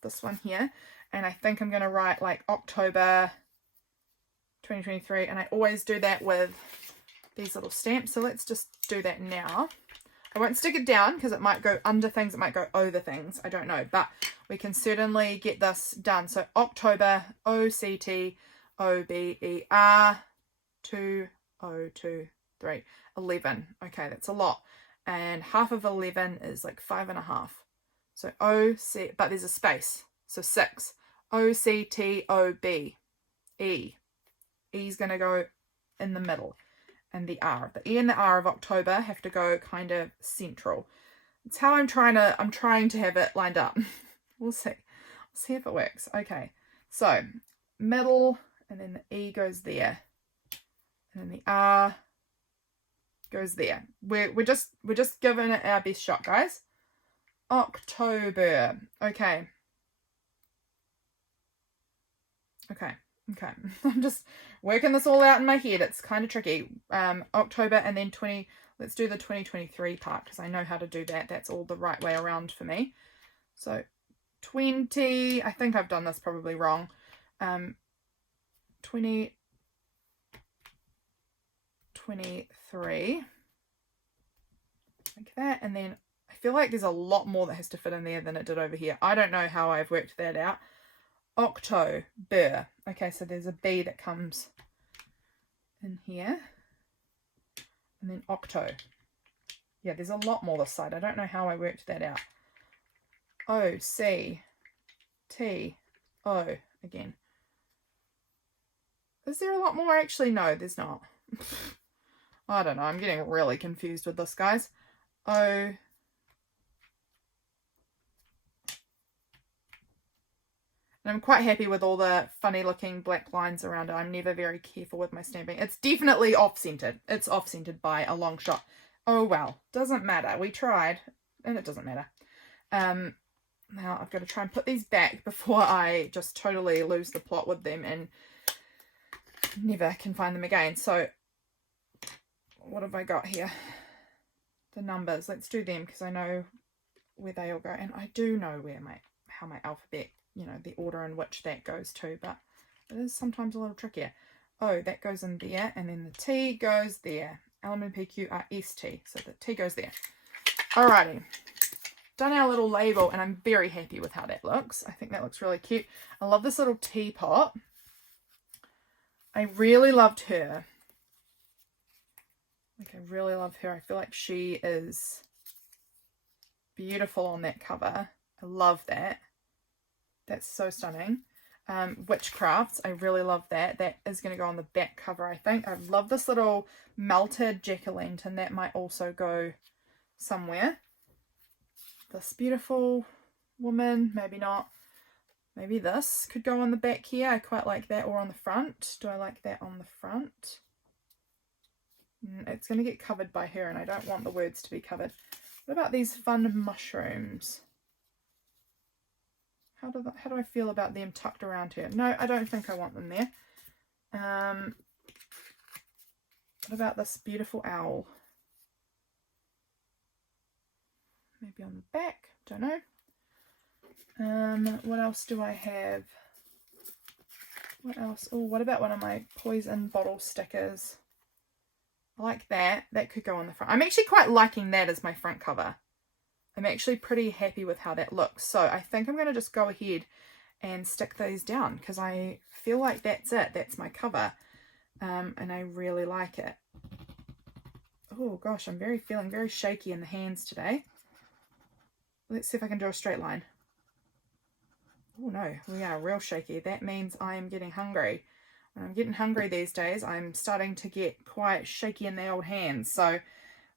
this one here, and I think I'm going to write like October 2023, and I always do that with these little stamps, so let's just do that now. I won't stick it down because it might go under things, it might go over things, I don't know, but we can certainly get this done. So October, OCTOBER 2023, 11. Okay, that's a lot, and half of 11 is like 5.5. So but there's a space, so 6. OCTOBE. E's going to go in the middle, and the R. The E and the R of October have to go kind of central. It's how I'm trying to have it lined up. We'll see. We'll see if it works. Okay, so middle, and then the E goes there, and then the R goes there. We're just giving it our best shot, guys. October. Okay. I'm just working this all out in my head. It's kind of tricky. October, and then let's do the 2023 part because I know how to do that. That's all the right way around for me. So 20, I think I've done this probably wrong. 2023, like that, and then I feel like there's a lot more that has to fit in there than it did over here. I don't know how I've worked that out. October. Okay, so there's a B that comes in here, and then Octo. Yeah, there's a lot more this side. I don't know how I worked that out. OCTO again. Is there a lot more? Actually, no, there's not. I don't know. I'm getting really confused with this, guys. And I'm quite happy with all the funny looking black lines around it. I'm never very careful with my stamping. It's definitely off-centered. It's off-centered by a long shot. Oh well, doesn't matter. We tried, and it doesn't matter. Now I've got to try and put these back before I just totally lose the plot with them and never can find them again. So what have I got here? The numbers. Let's do them because I know where they all go, and I do know where how my alphabet, you know, the order in which that goes to, but it is sometimes a little trickier. Oh, that goes in there, and then the T goes there. LMNPQRST, so the T goes there. Alrighty, done our little label, and I'm very happy with how that looks. I think that looks really cute. I love this little teapot. I really loved her. Like, I really love her. I feel like she is beautiful on that cover. I love that. That's so stunning. Witchcrafts, I really love that. That is going to go on the back cover, I think. I love this little melted jack-o'-lantern. That might also go somewhere. This beautiful woman, maybe not. Maybe this could go on the back here. I quite like that, or on the front. Do I like that on the front? It's going to get covered by her, and I don't want the words to be covered. What about these fun mushrooms? How do I feel about them tucked around her? No, I don't think I want them there. What about this beautiful owl? Maybe on the back, don't know. What else do I have? What else? Oh, what about one of my poison bottle stickers? I like that. That could go on the front. I'm actually quite liking that as my front cover. I'm actually pretty happy with how that looks. So I think I'm going to just go ahead and stick those down because I feel like that's it. That's my cover. And I really like it. Oh gosh, I'm feeling very shaky in the hands today. Let's see if I can draw a straight line. Oh no, we are real shaky. That means I am getting hungry. When I'm getting hungry these days, I'm starting to get quite shaky in the old hands. So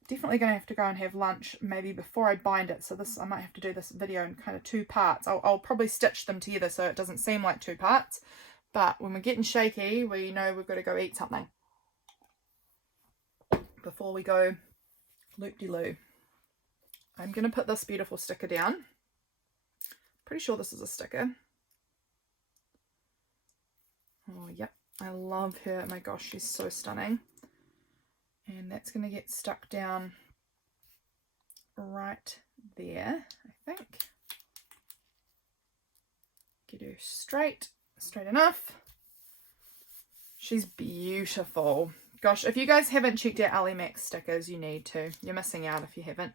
definitely going to have to go and have lunch maybe before I bind it. So I might have to do this video in kind of 2 parts. I'll probably stitch them together so it doesn't seem like 2 parts. But when we're getting shaky, we know we've got to go eat something before we go loop-de-loo. I'm going to put this beautiful sticker down. Pretty sure this is a sticker. Oh, yep. I love her. My gosh, she's so stunning. And that's going to get stuck down right there, I think. Get her straight enough. She's beautiful. Gosh, if you guys haven't checked out Elly Mack stickers, you need to. You're missing out if you haven't.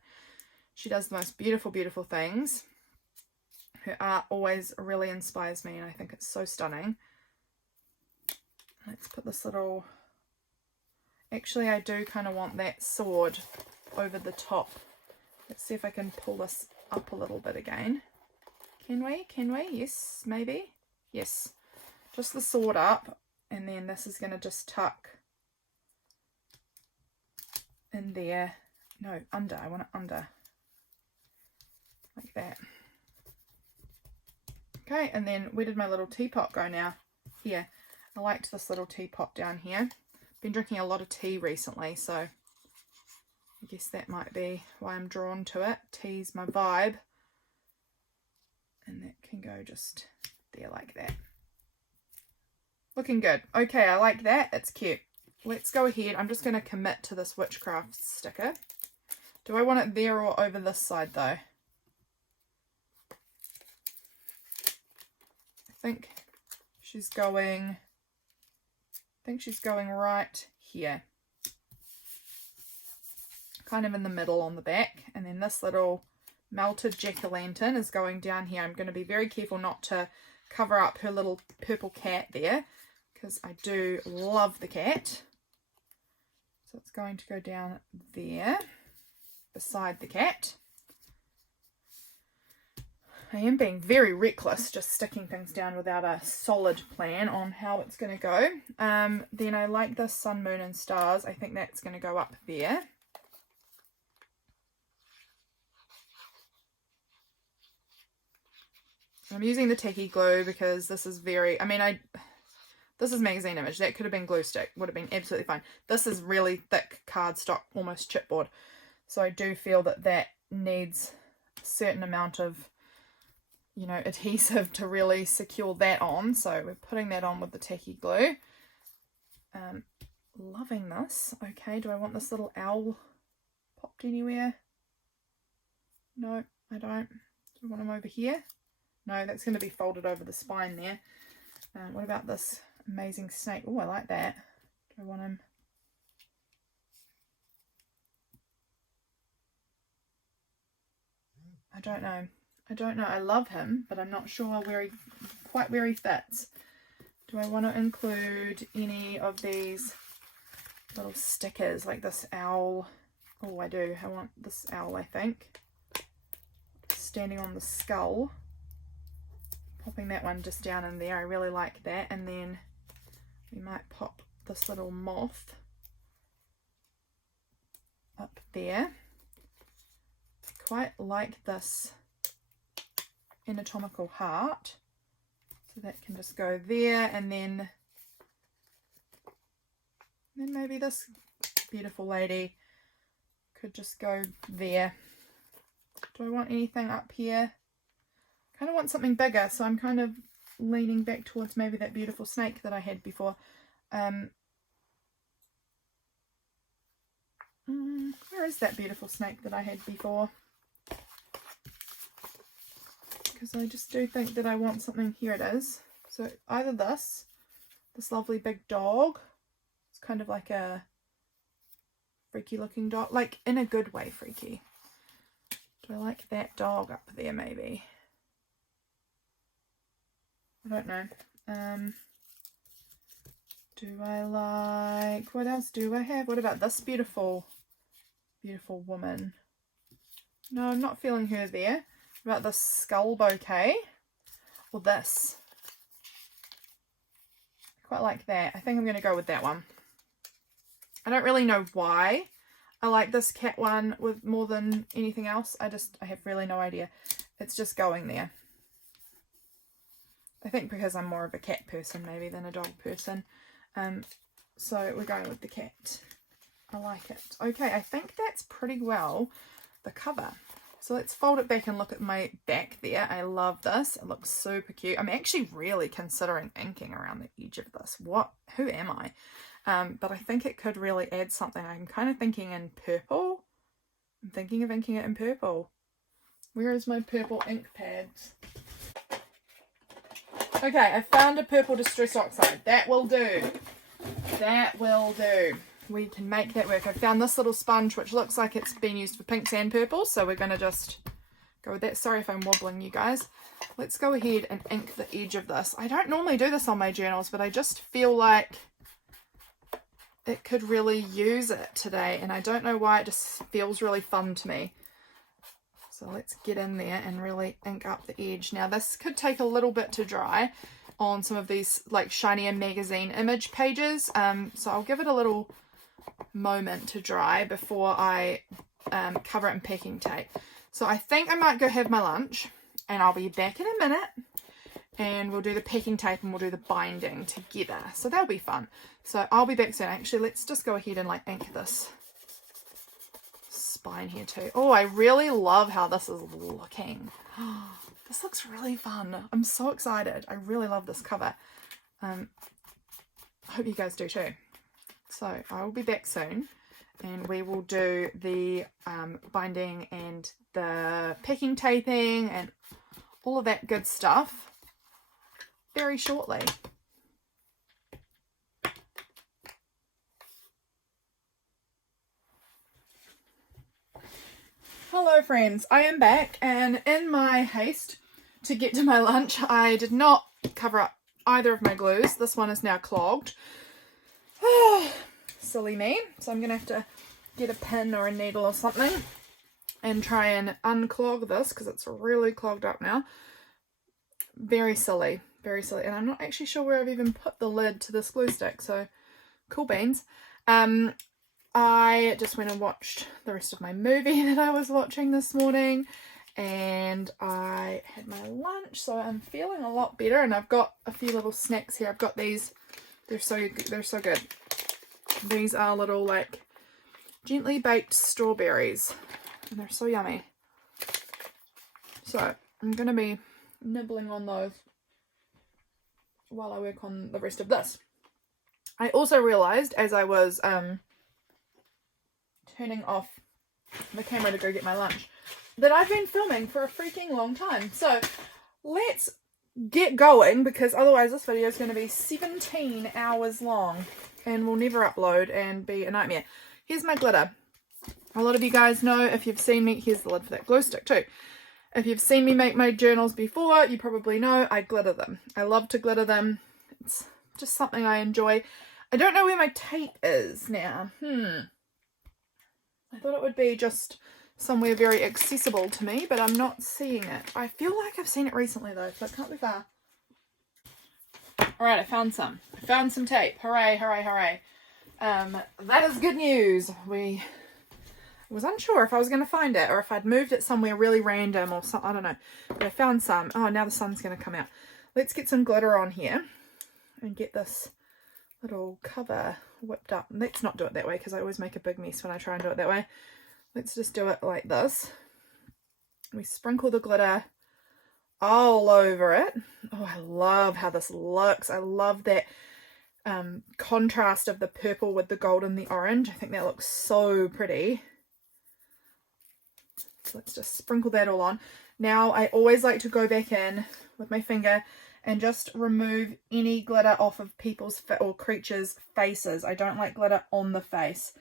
She does the most beautiful, beautiful things. Her art always really inspires me, and I think it's so stunning. Let's put this little... Actually, I do kind of want that sword over the top. Let's see if I can pull this up a little bit again. Can we? Can we? Yes, maybe. Yes. Just the sword up, and then this is going to just tuck in there. No, under. I want it under. Like that. Okay, and then where did my little teapot go now? Here. I liked this little teapot down here. Been drinking a lot of tea recently, so I guess that might be why I'm drawn to it. Tea's my vibe. And that can go just there like that. Looking good. Okay, I like that. It's cute. Let's go ahead. I'm just going to commit to this witchcraft sticker. Do I want it there or over this side though? I think she's going right here. Kind of in the middle on the back. And then this little melted jack-o'-lantern is going down here. I'm going to be very careful not to cover up her little purple cat there, because I do love the cat. So it's going to go down there beside the cat. I am being very reckless, just sticking things down without a solid plan on how it's going to go. Then I like the sun, moon and stars. I think that's going to go up there. I'm using the tacky glue because this is very, this is magazine image. That could have been glue stick. Would have been absolutely fine. This is really thick cardstock, almost chipboard. So I do feel that that needs a certain amount of, you know, adhesive to really secure that on. So we're putting that on with the tacky glue. Loving this. Okay, do I want this little owl popped anywhere? No, I don't. Do I want him over here? No, that's going to be folded over the spine there. What about this amazing snake? Oh, I like that. Do I want him? I don't know. I don't know. I love him, but I'm not sure quite where he fits. Do I want to include any of these little stickers like this owl? Oh, I do. I want this owl, I think. Standing on the skull. Popping that one just down in there. I really like that. And then we might pop this little moth up there. I quite like this anatomical heart. So that can just go there, and then maybe this beautiful lady could just go there. Do I want anything up here? Kind of want something bigger, so I'm kind of leaning back towards maybe that beautiful snake that I had before. Where is that beautiful snake that I had before? Because I just do think that I want something. Here it is. So either this lovely big dog. It's kind of like a freaky looking dog, like in a good way freaky. Do I like that dog up there maybe? I don't know. Do I like, what else do I have? What about this beautiful woman? No, I'm not feeling her there. What about this skull bouquet? Or this? I quite like that. I think I'm going to go with that one. I don't really know why I like this cat one with more than anything else. I have really no idea. It's just going there. I think because I'm more of a cat person maybe than a dog person. So we're going with the cat. I like it. Okay, I think that's pretty well the cover. So let's fold it back and look at my back there. I love this. It looks super cute. I'm actually really considering inking around the edge of this. Who am I? But I think it could really add something. I'm kind of thinking in purple. I'm thinking of inking it in purple. Where is my purple ink pads? Okay, I found a purple Distress Oxide. That will do. That will do. We can make that work. I found this little sponge which looks like it's been used for pinks and purple, so we're going to just go with that. Sorry if I'm wobbling, you guys. Let's go ahead and ink the edge of this. I don't normally do this on my journals, but I just feel like it could really use it today, and I don't know why. It just feels really fun to me. So let's get in there and really ink up the edge. Now this could take a little bit to dry on some of these like shinier magazine image pages. So I'll give it a little moment to dry before I cover it in packing tape. So I think I might go have my lunch, and I'll be back in a minute, and we'll do the packing tape and we'll do the binding together. So that'll be fun. So I'll be back soon. Actually, let's just go ahead and like ink this spine here too. Oh, I really love how this is looking. This looks really fun. I'm so excited. I really love this cover. I hope you guys do too. So I will be back soon, and we will do the binding and the packing taping and all of that good stuff very shortly. Hello friends, I am back, and in my haste to get to my lunch, I did not cover up either of my glues. This one is now clogged. Silly me. So I'm going to have to get a pin or a needle or something and try and unclog this because it's really clogged up now. Very silly. Very silly. And I'm not actually sure where I've even put the lid to this glue stick, so cool beans. I just went and watched the rest of my movie that I was watching this morning, and I had my lunch, so I'm feeling a lot better, and I've got a few little snacks here. I've got these. They're so good. These are little like gently baked strawberries, and they're so yummy. So I'm going to be nibbling on those while I work on the rest of this. I also realized as I was turning off the camera to go get my lunch that I've been filming for a freaking long time. So let's get going, because otherwise this video is going to be 17 hours long and will never upload and be a nightmare. Here's my glitter. A lot of you guys know, if you've seen me, here's the lid for that glue stick too. If you've seen me make my journals before, you probably know I glitter them. I love to glitter them. It's just something I enjoy. I don't know where my tape is now. I thought it would be just somewhere very accessible to me, but I'm not seeing it. I feel like I've seen it recently though, so it can't be far. Alright, I found some. I found some tape. Hooray, hooray, hooray. That is good news. I was unsure if I was going to find it or if I'd moved it somewhere really random or something. I don't know. But I found some. Oh, now the sun's going to come out. let's get some glitter on here and get this little cover whipped up. Let's not do it that way because I always make a big mess when I try and do it that way. Let's just do it like this. We sprinkle the glitter all over it. Oh, I love how this looks. I love that contrast of the purple with the gold and the orange. I think that looks so pretty. So let's just sprinkle that all on. Now I always like to go back in with my finger and just remove any glitter off of people's or creatures' faces. I don't like glitter on the face.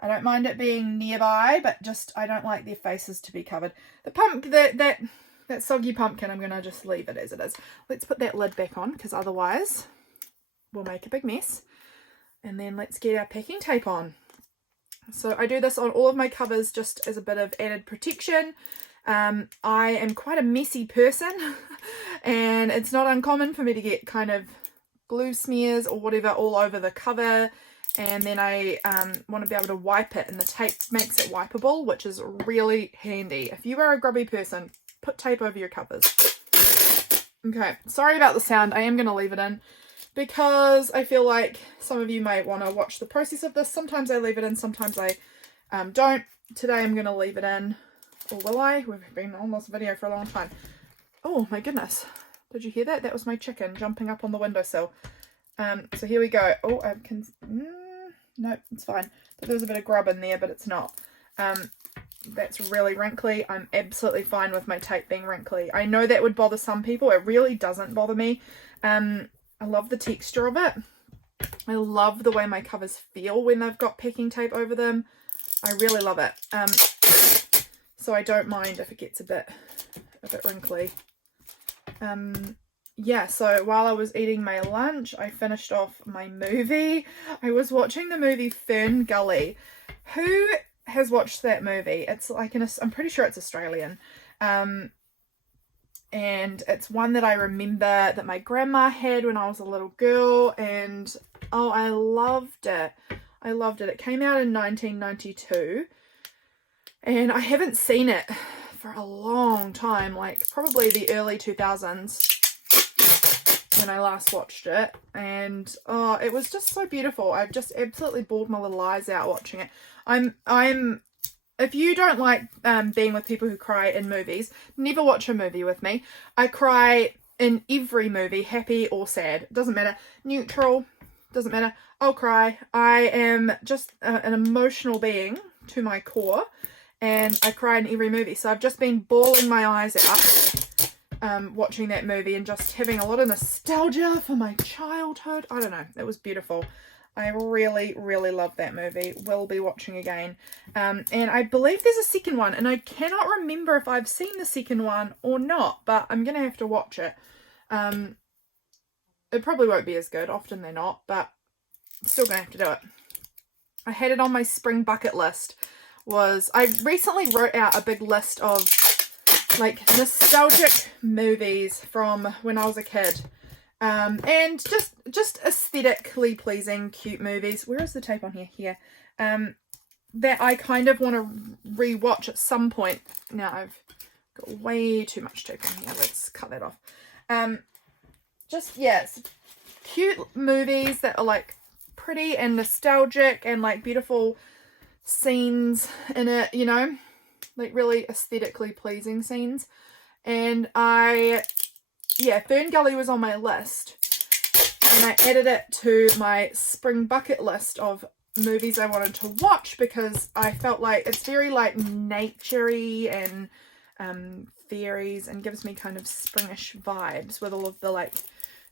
I don't mind it being nearby, but just I don't like their faces to be covered. The that soggy pumpkin, I'm going to just leave it as it is. Let's put that lid back on because otherwise we'll make a big mess. And then let's get our packing tape on. So I do this on all of my covers just as a bit of added protection. I am quite a messy person and it's not uncommon for me to get kind of glue smears or whatever all over the cover, and then I want to be able to wipe it, and the tape makes it wipeable, which is really handy. If you are a grubby person, put tape over your covers. Okay, sorry about the sound. I am going to leave it in because I feel like some of you might want to watch the process of this. Sometimes I leave it in, sometimes I don't. Today I'm going to leave it in. Or will I? We've been on this video for a long time. Oh my goodness. Did you hear that? That was my chicken jumping up on the windowsill. So here we go. Oh, I can... no, it's fine. But there was a bit of grub in there, but it's not. That's really wrinkly. I'm absolutely fine with my tape being wrinkly. I know that would bother some people. It really doesn't bother me. I love the texture of it. I love the way my covers feel when they've got packing tape over them. I really love it. So I don't mind if it gets a bit wrinkly. Yeah, so while I was eating my lunch, I finished off my movie. I was watching the movie Fern Gully. Who has watched that movie? It's like I'm pretty sure it's Australian. And it's one that I remember that my grandma had when I was a little girl, and oh, I loved it. I loved it. It came out in 1992. And I haven't seen it for a long time, like probably the early 2000s when I last watched it. And oh, it was just so beautiful. I've just absolutely bawled my little eyes out watching it. If you don't like being with people who cry in movies, never watch a movie with me. I cry in every movie, happy or sad. Doesn't matter. Neutral, doesn't matter. I'll cry. I am just an emotional being to my core. And I cry in every movie. So I've just been bawling my eyes out watching that movie and just having a lot of nostalgia for my childhood. I don't know. It was beautiful. I really, really love that movie. Will be watching again. And I believe there's a second one. And I cannot remember if I've seen the second one or not. But I'm going to have to watch it. It probably won't be as good. Often they're not. But I'm still going to have to do it. I had it on my spring bucket list. I recently wrote out a big list of like nostalgic movies from when I was a kid, and just aesthetically pleasing, cute movies. Where is the tape on here? Here, that I kind of want to rewatch at some point. Now I've got way too much tape on here. Let's cut that off. It's cute movies that are like pretty and nostalgic and like beautiful scenes in it, you know, like really aesthetically pleasing scenes. And Fern Gully was on my list, and I added it to my spring bucket list of movies I wanted to watch because I felt like it's very like naturey and fairies, and gives me kind of springish vibes with all of the like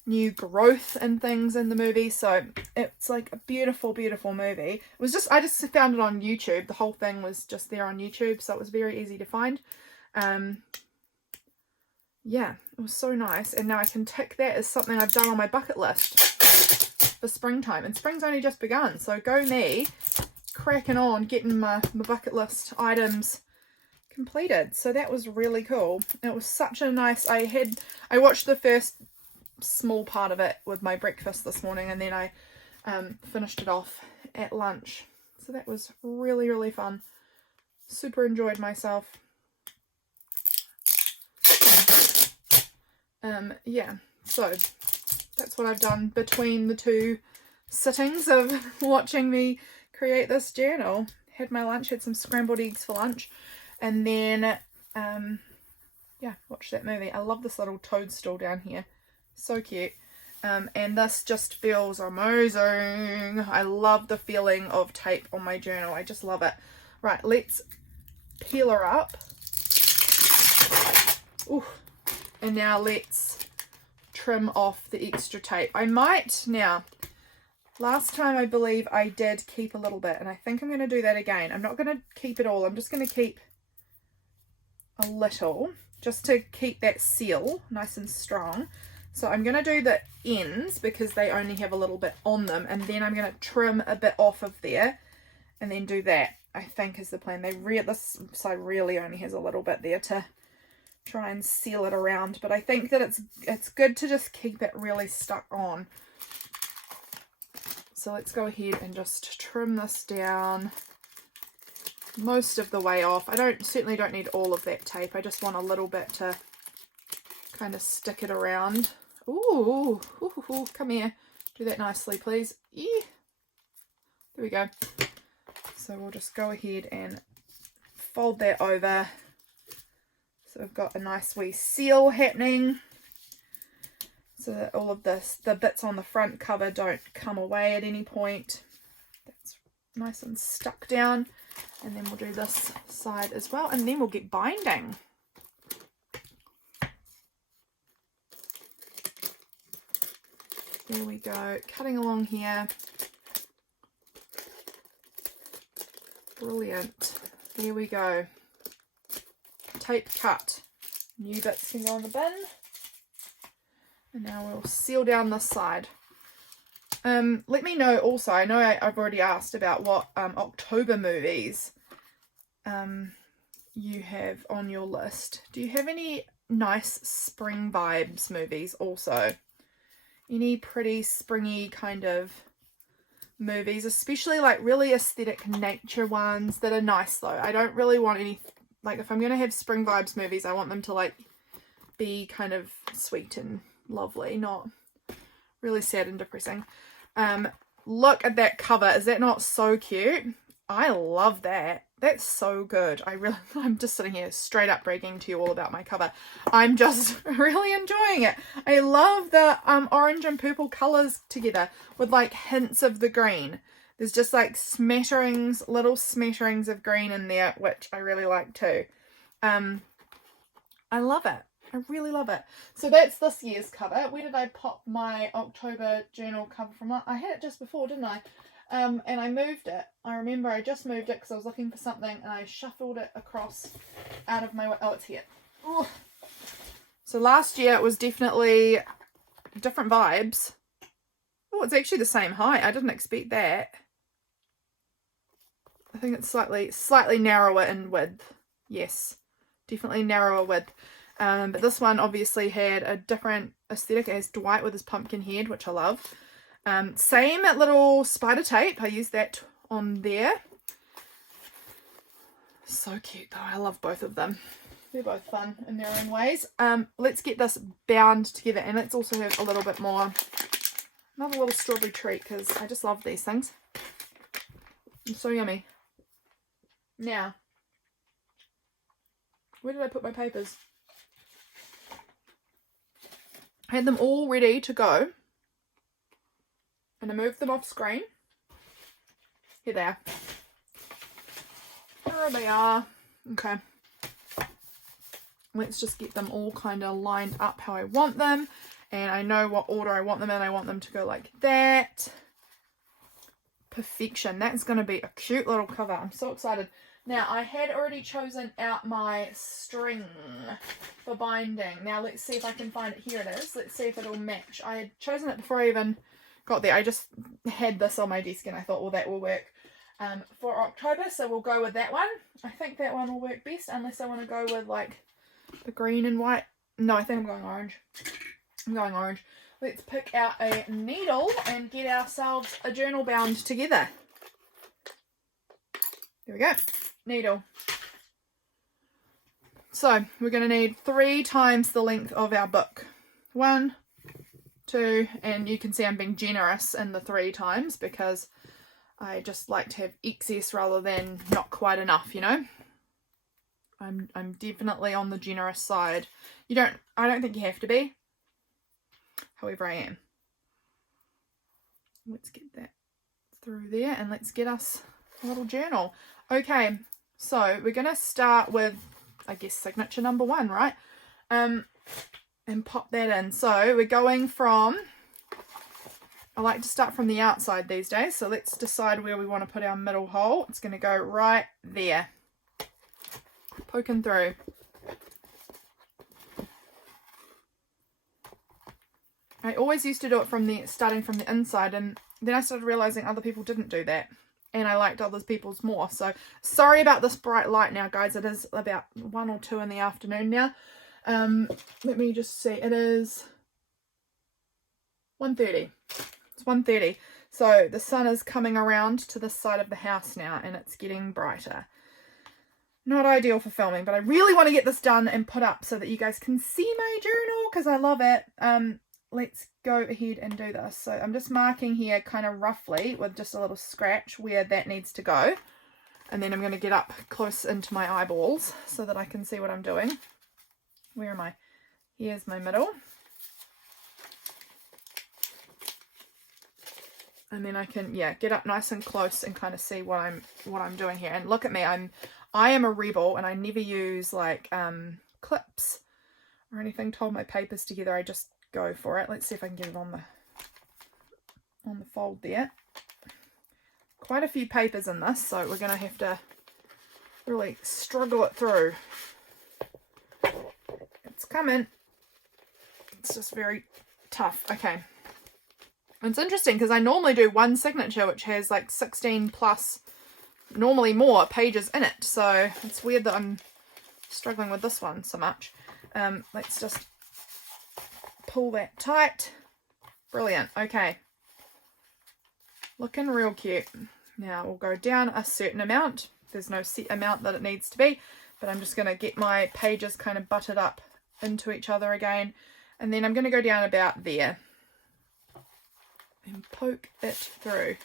new growth and things in the movie. So it's like a beautiful, beautiful movie. It was just, I just found it on YouTube. The whole thing was just there on YouTube, so it was very easy to find. Yeah, it was so nice. And now I can tick that as something I've done on my bucket list for springtime. And spring's only just begun, so go me, cracking on, getting my bucket list items completed. So that was really cool. It was such a nice, I watched the first small part of it with my breakfast this morning, and then I finished it off at lunch. So that was really, really fun. Super enjoyed myself. Yeah, So that's what I've done between the two sittings of watching me create this journal. Had my lunch, had some scrambled eggs for lunch, and then yeah, watched that movie. I love this little toadstool down here, so cute. And this just feels amazing. I love the feeling of tape on my journal. I just love it. Right, let's peel her up. Ooh. And now let's trim off the extra tape. I might now. Last time I believe I did keep a little bit, and I think I'm going to do that again. I'm not going to keep it all. I'm just going to keep a little, just to keep that seal nice and strong. So I'm going to do the ends because they only have a little bit on them, and then I'm going to trim a bit off of there and then do that, I think is the plan. This side really only has a little bit there to try and seal it around, but I think that it's good to just keep it really stuck on. So let's go ahead and just trim this down most of the way off. I certainly don't need all of that tape. I just want a little bit to kind of stick it around. Ooh, come here. Do that nicely, please. Yeah. There we go. So we'll just go ahead and fold that over. So we've got a nice wee seal happening, so that all of the bits on the front cover don't come away at any point. That's nice and stuck down. And then we'll do this side as well, and then we'll get binding. There we go, cutting along here. Brilliant. There we go. Tape cut. New bits can go in the bin. And now we'll seal down this side. Let me know also, I know I've already asked about what October movies you have on your list. Do you have any nice spring vibes movies also? Any pretty springy kind of movies, especially like really aesthetic nature ones that are nice though. I don't really want any, like if I'm going to have spring vibes movies, I want them to like be kind of sweet and lovely, not really sad and depressing. Look at that cover. Is that not so cute? I love that. That's so good. I'm just sitting here straight up bragging to you all about my cover. I'm just really enjoying it. I love the orange and purple colors together with like hints of the green. There's just like little smatterings of green in there, which I really like too. I love it. I really love it. So that's this year's cover. Where did I pop my October journal cover from? I had it just before, didn't I? And I moved it. I remember I just moved it because I was looking for something and I shuffled it across out of my... Oh, it's here. Ooh. So last year it was definitely different vibes. Oh, it's actually the same height. I didn't expect that. I think it's slightly narrower in width. Yes, definitely narrower width. But this one obviously had a different aesthetic. It has Dwight with his pumpkin head, which I love. Same little spider tape. I used that on there. So cute though. I love both of them. They're both fun in their own ways. Let's get this bound together, and let's also have a little bit more. Another little strawberry treat because I just love these things. They're so yummy. Now, where did I put my papers? I had them all ready to go. And I moved them off screen. Here they are. There they are. Okay. Let's just get them all kind of lined up how I want them. And I know what order I want them in. I want them to go like that. Perfection. That's going to be a cute little cover. I'm so excited. Now, I had already chosen out my string for binding. Now, let's see if I can find it. Here it is. Let's see if it'll match. I had chosen it before I even got there. I just had this on my desk and I thought, well, that will work for October. So we'll go with that one. I think that one will work best unless I want to go with like the green and white. No, I think I'm going orange. I'm going orange. Let's pick out a needle and get ourselves a journal bound together. There we go. Needle. So we're going to need 3 times the length of our book. 1, 2, and you can see I'm being generous in the 3 times because I just like to have excess rather than not quite enough, you know. I'm definitely on the generous side. I don't think you have to be. However, I am. Let's get that through there and let's get us a little journal. Okay, so we're going to start with, I guess, signature number 1, right? And pop that in. So we're going from, I like to start from the outside these days. So let's decide where we want to put our middle hole. It's going to go right there. Poking through. I always used to do it starting from the inside, and then I started realizing other people didn't do that, and I liked other people's more. So sorry about this bright light now, guys. It is about 1 or 2 in the afternoon now. Let me just see. It is 1:30. It's 1:30. So the sun is coming around to the side of the house now, and it's getting brighter. Not ideal for filming, but I really want to get this done and put up so that you guys can see my journal because I love it. Let's go ahead and do this. So I'm just marking here kind of roughly with just a little scratch where that needs to go. And then I'm going to get up close into my eyeballs so that I can see what I'm doing. Where am I? Here's my middle. And then I can, get up nice and close and kind of see what I'm doing here. And look at me, I am a rebel, and I never use like clips or anything to hold my papers together. I just go for it. Let's see if I can get it on the fold there. Quite a few papers in this, so we're going to have to really struggle it through. It's coming. It's just very tough. Okay. It's interesting because I normally do one signature which has like 16 plus, normally more pages in it. So it's weird that I'm struggling with this one so much. Let's just pull that tight. Brilliant. Okay. Looking real cute. Now we'll go down a certain amount. There's no set amount that it needs to be, but I'm just going to get my pages kind of butted up into each other again. And then I'm going to go down about there and poke it through.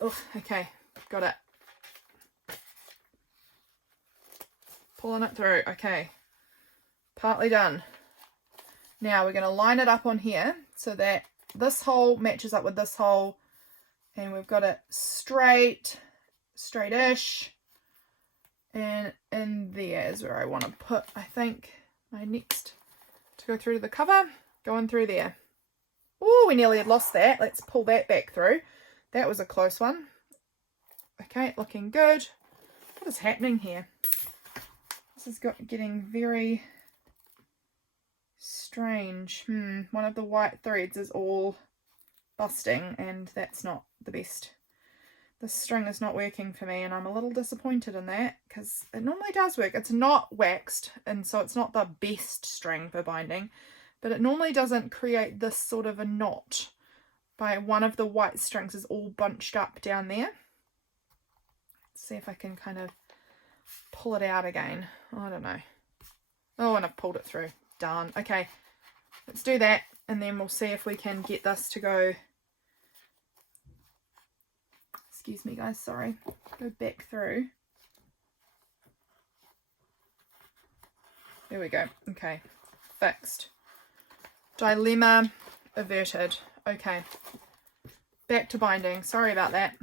Oh, okay, got it. Pulling it through, okay. Partly done. Now we're going to line it up on here so that this hole matches up with this hole, and we've got it straight, straight-ish, and in there is where I want to put, I think, my next to go through to the cover, going through there. Oh, we nearly had lost that. Let's pull that back through. That was a close one. Okay, looking good. What is happening here? This is getting very strange. One of the white threads is all busting, and that's not the best. This string is not working for me, and I'm a little disappointed in that because it normally does work. It's not waxed, and so it's not the best string for binding, but it normally doesn't create this sort of a knot by one of the white strings is all bunched up down there. Let's see if I can kind of pull it out again. I don't know. Oh, and I've pulled it through. Darn. Okay, let's do that, and then we'll see if we can get this to go. Excuse me, guys, sorry. Go back through. There we go. Okay, fixed. Dilemma averted. Okay, back to binding. Sorry about that.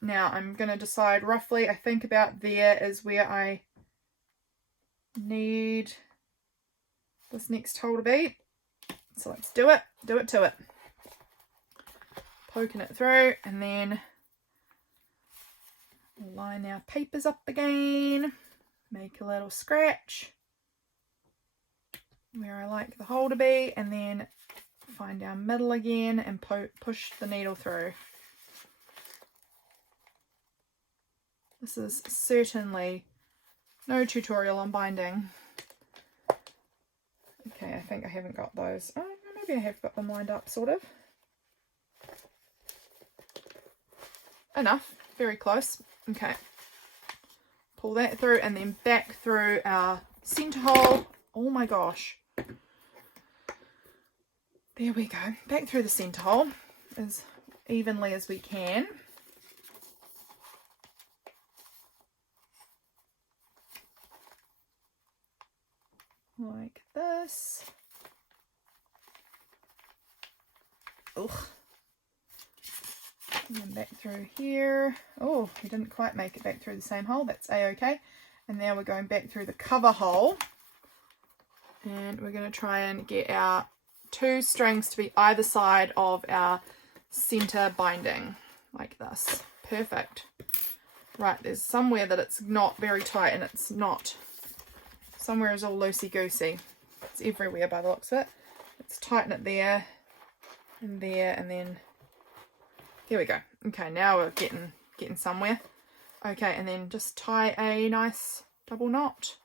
Now I'm going to decide roughly, I think about there is where I need this next hole to be. So let's do it to it. Poking it through, and then line our papers up again, make a little scratch where I like the hole to be, and then find our middle again and push the needle through. This is certainly no tutorial on binding. Okay, I think I haven't got those. Oh, maybe I have got them lined up, sort of. Enough, very close. Okay, pull that through and then back through our centre hole Oh my gosh. There we go. Back through the centre hole as evenly as we can. Like this. Ugh. And then back through here. Oh, we didn't quite make it back through the same hole. That's a-okay. And now we're going back through the cover hole. And we're going to try and get our 2 strings to be either side of our center binding. Like this. Perfect. Right, there's somewhere that it's not very tight and it's not. Somewhere is all loosey-goosey. It's everywhere by the looks of it. Let's tighten it there and then there we go. Okay, now we're getting somewhere. Okay, and then just tie a nice double knot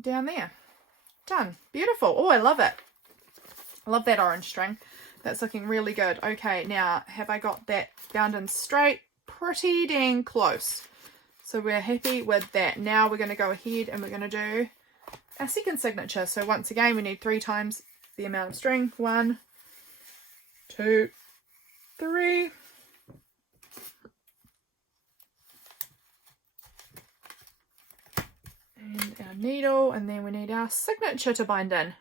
down there. Done. Beautiful. Oh, I love it. I love that orange string. That's looking really good. Okay, now have I got that bound in straight? Pretty dang close. So we're happy with that. Now we're going to go ahead and we're going to do our second signature. So once again, we need 3 times the amount of string. 1, 2, 3. And our needle, and then we need our signature to bind in.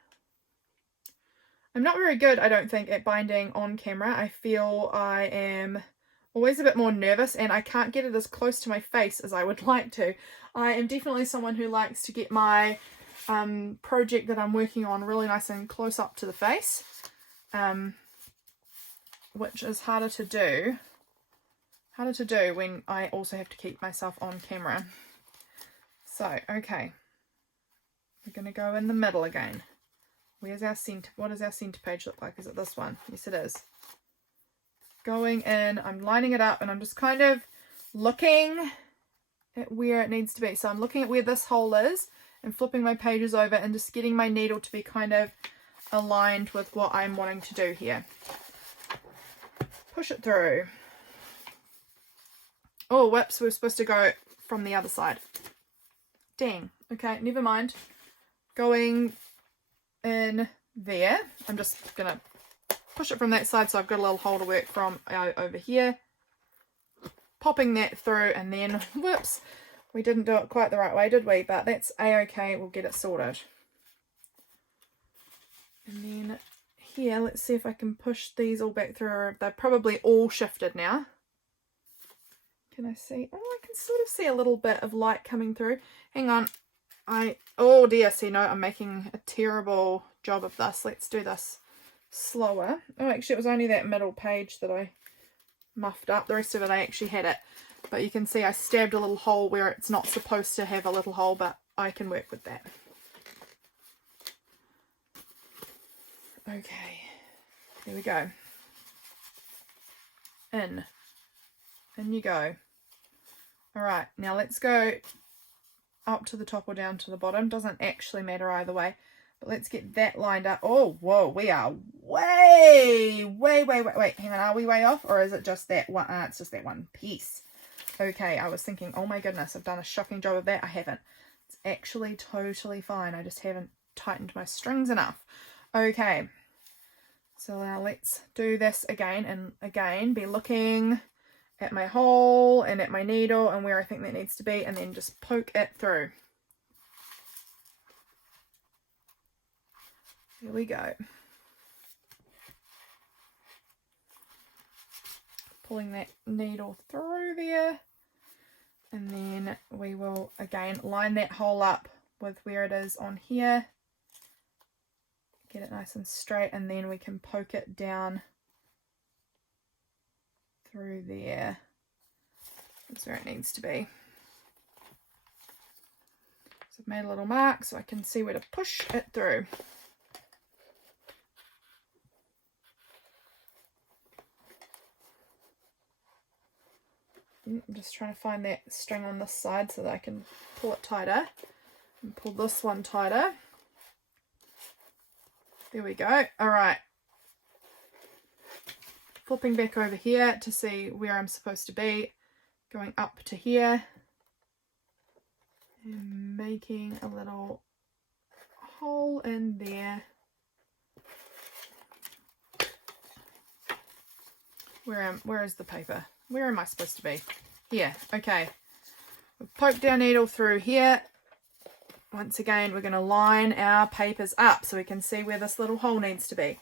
I'm not very good, I don't think, at binding on camera. I feel I am always a bit more nervous and I can't get it as close to my face as I would like to. I am definitely someone who likes to get my project that I'm working on really nice and close up to the face, which is harder to do when I also have to keep myself on camera. So, okay, we're going to go in the middle again. Where's our centre? What does our centre page look like? Is it this one? Yes, it is. Going in, I'm lining it up and I'm just kind of looking at where it needs to be. So I'm looking at where this hole is and flipping my pages over and just getting my needle to be kind of aligned with what I'm wanting to do here. Push it through. Oh, whoops, we're supposed to go from the other side. Dang. Okay, never mind. Going in there. I'm just going to push it from that side so I've got a little hole to work from over here. Popping that through and then, whoops, we didn't do it quite the right way, did we? But that's a-okay, we'll get it sorted. And then here, let's see if I can push these all back through. They're probably all shifted now. Can I see? Oh, I can sort of see a little bit of light coming through. Hang on. Oh dear, see, no, I'm making a terrible job of this. Let's do this slower. Oh, actually, it was only that middle page that I muffed up. The rest of it, I actually had it. But you can see I stabbed a little hole where it's not supposed to have a little hole, but I can work with that. Okay, there we go. In you go. All right, now let's go up to the top or down to the bottom. Doesn't actually matter either way. But let's get that lined up. Oh, whoa, we are way. Hang on, are we way off? Or is it just that one? It's just that one piece. Okay, I was thinking, oh my goodness, I've done a shocking job of that. I haven't. It's actually totally fine. I just haven't tightened my strings enough. Okay, so now let's do this again. And again, be looking at my hole and at my needle and where I think that needs to be, and then just poke it through. Here we go. Pulling that needle through there, and then we will again line that hole up with where it is on here. Get it nice and straight, and then we can poke it down through there. That's where it needs to be. So I've made a little mark so I can see where to push it through. I'm just trying to find that string on this side so that I can pull it tighter and pull this one tighter. There we go. All right. Flipping back over here to see where I'm supposed to be, going up to here and making a little hole in there. Where is the paper? Where am I supposed to be? Here, okay. We've poked our needle through here. Once again, we're going to line our papers up so we can see where this little hole needs to be.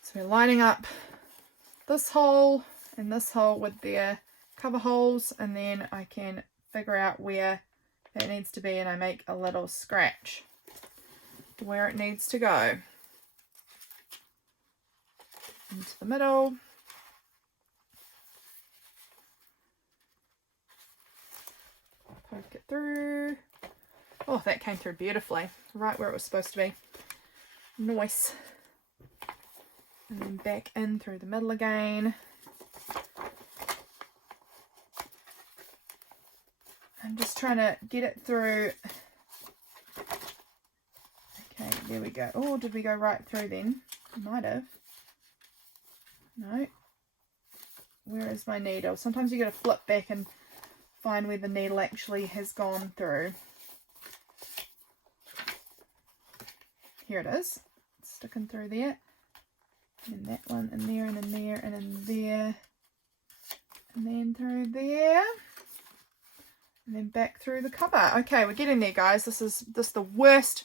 So we're lining up this hole and this hole with their cover holes, and then I can figure out where that needs to be, and I make a little scratch where it needs to go. Into the middle. Poke it through. Oh, that came through beautifully, right where it was supposed to be. Nice. And then back in through the middle again. I'm just trying to get it through. Okay, there we go. Oh, did we go right through then? Might have. No. Where is my needle? Sometimes you got to flip back and find where the needle actually has gone through. Here it is. It's sticking through there. And that one in there and in there and in there. And then through there. And then back through the cover. Okay, we're getting there, guys. This is the worst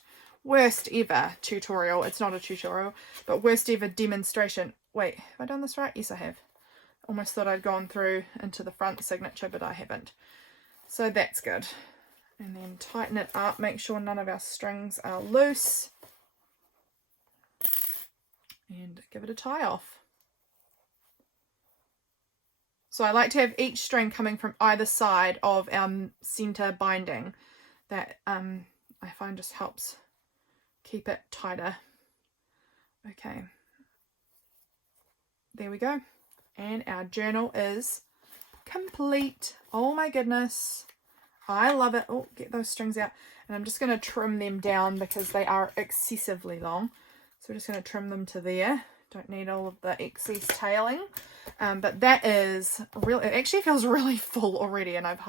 ever tutorial. It's not a tutorial, but worst ever demonstration. Wait, have I done this right? Yes, I have. Almost thought I'd gone through into the front signature, but I haven't. So that's good. And then tighten it up. Make sure none of our strings are loose. And give it a tie off. So I like to have each string coming from either side of our center binding. That I find just helps keep it tighter. Okay. There we go. And our journal is complete. Oh my goodness. I love it. Oh, get those strings out. And I'm just going to trim them down because they are excessively long. So we're just going to trim them to there. Don't need all of the excess tailing. But that is really, it actually feels really full already, and I've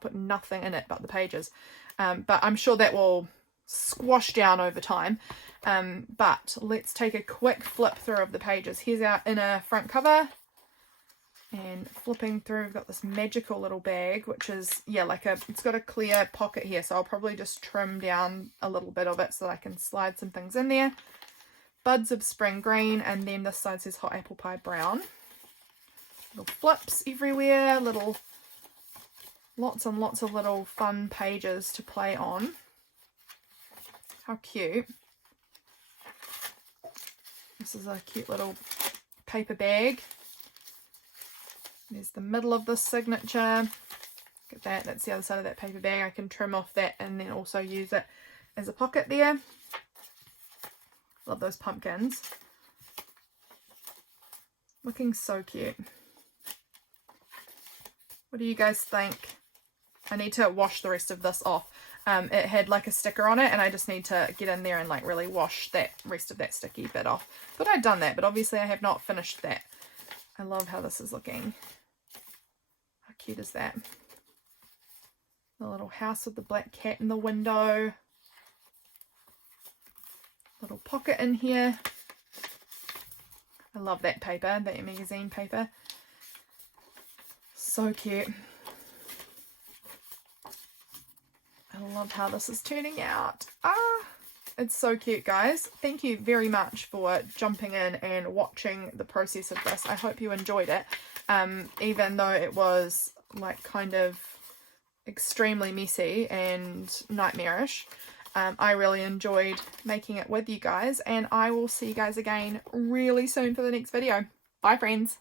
put nothing in it but the pages. But I'm sure that will squash down over time. But let's take a quick flip through of the pages. Here's our inner front cover. And flipping through, we've got this magical little bag, which is, yeah, it's got a clear pocket here. So I'll probably just trim down a little bit of it so that I can slide some things in there. Buds of spring green, and then this side says hot apple pie brown. Little flips everywhere, lots and lots of little fun pages to play on. How cute. This is a cute little paper bag. There's the middle of the signature. Look at that, that's the other side of that paper bag. I can trim off that and then also use it as a pocket there. Love those pumpkins. Looking so cute. What do you guys think? I need to wash the rest of this off. It had like a sticker on it, and I just need to get in there and like really wash that rest of that sticky bit off. Thought I'd done that, but obviously I have not finished that. I love how this is looking. How cute is that? The little house with the black cat in the window. Little pocket in here. I love that paper, that magazine paper. So cute. I love how this is turning out. It's so cute, guys. Thank you very much for jumping in and watching the process of this. I hope you enjoyed it, even though it was like kind of extremely messy and nightmarish. I really enjoyed making it with you guys, and I will see you guys again really soon for the next video. Bye, friends.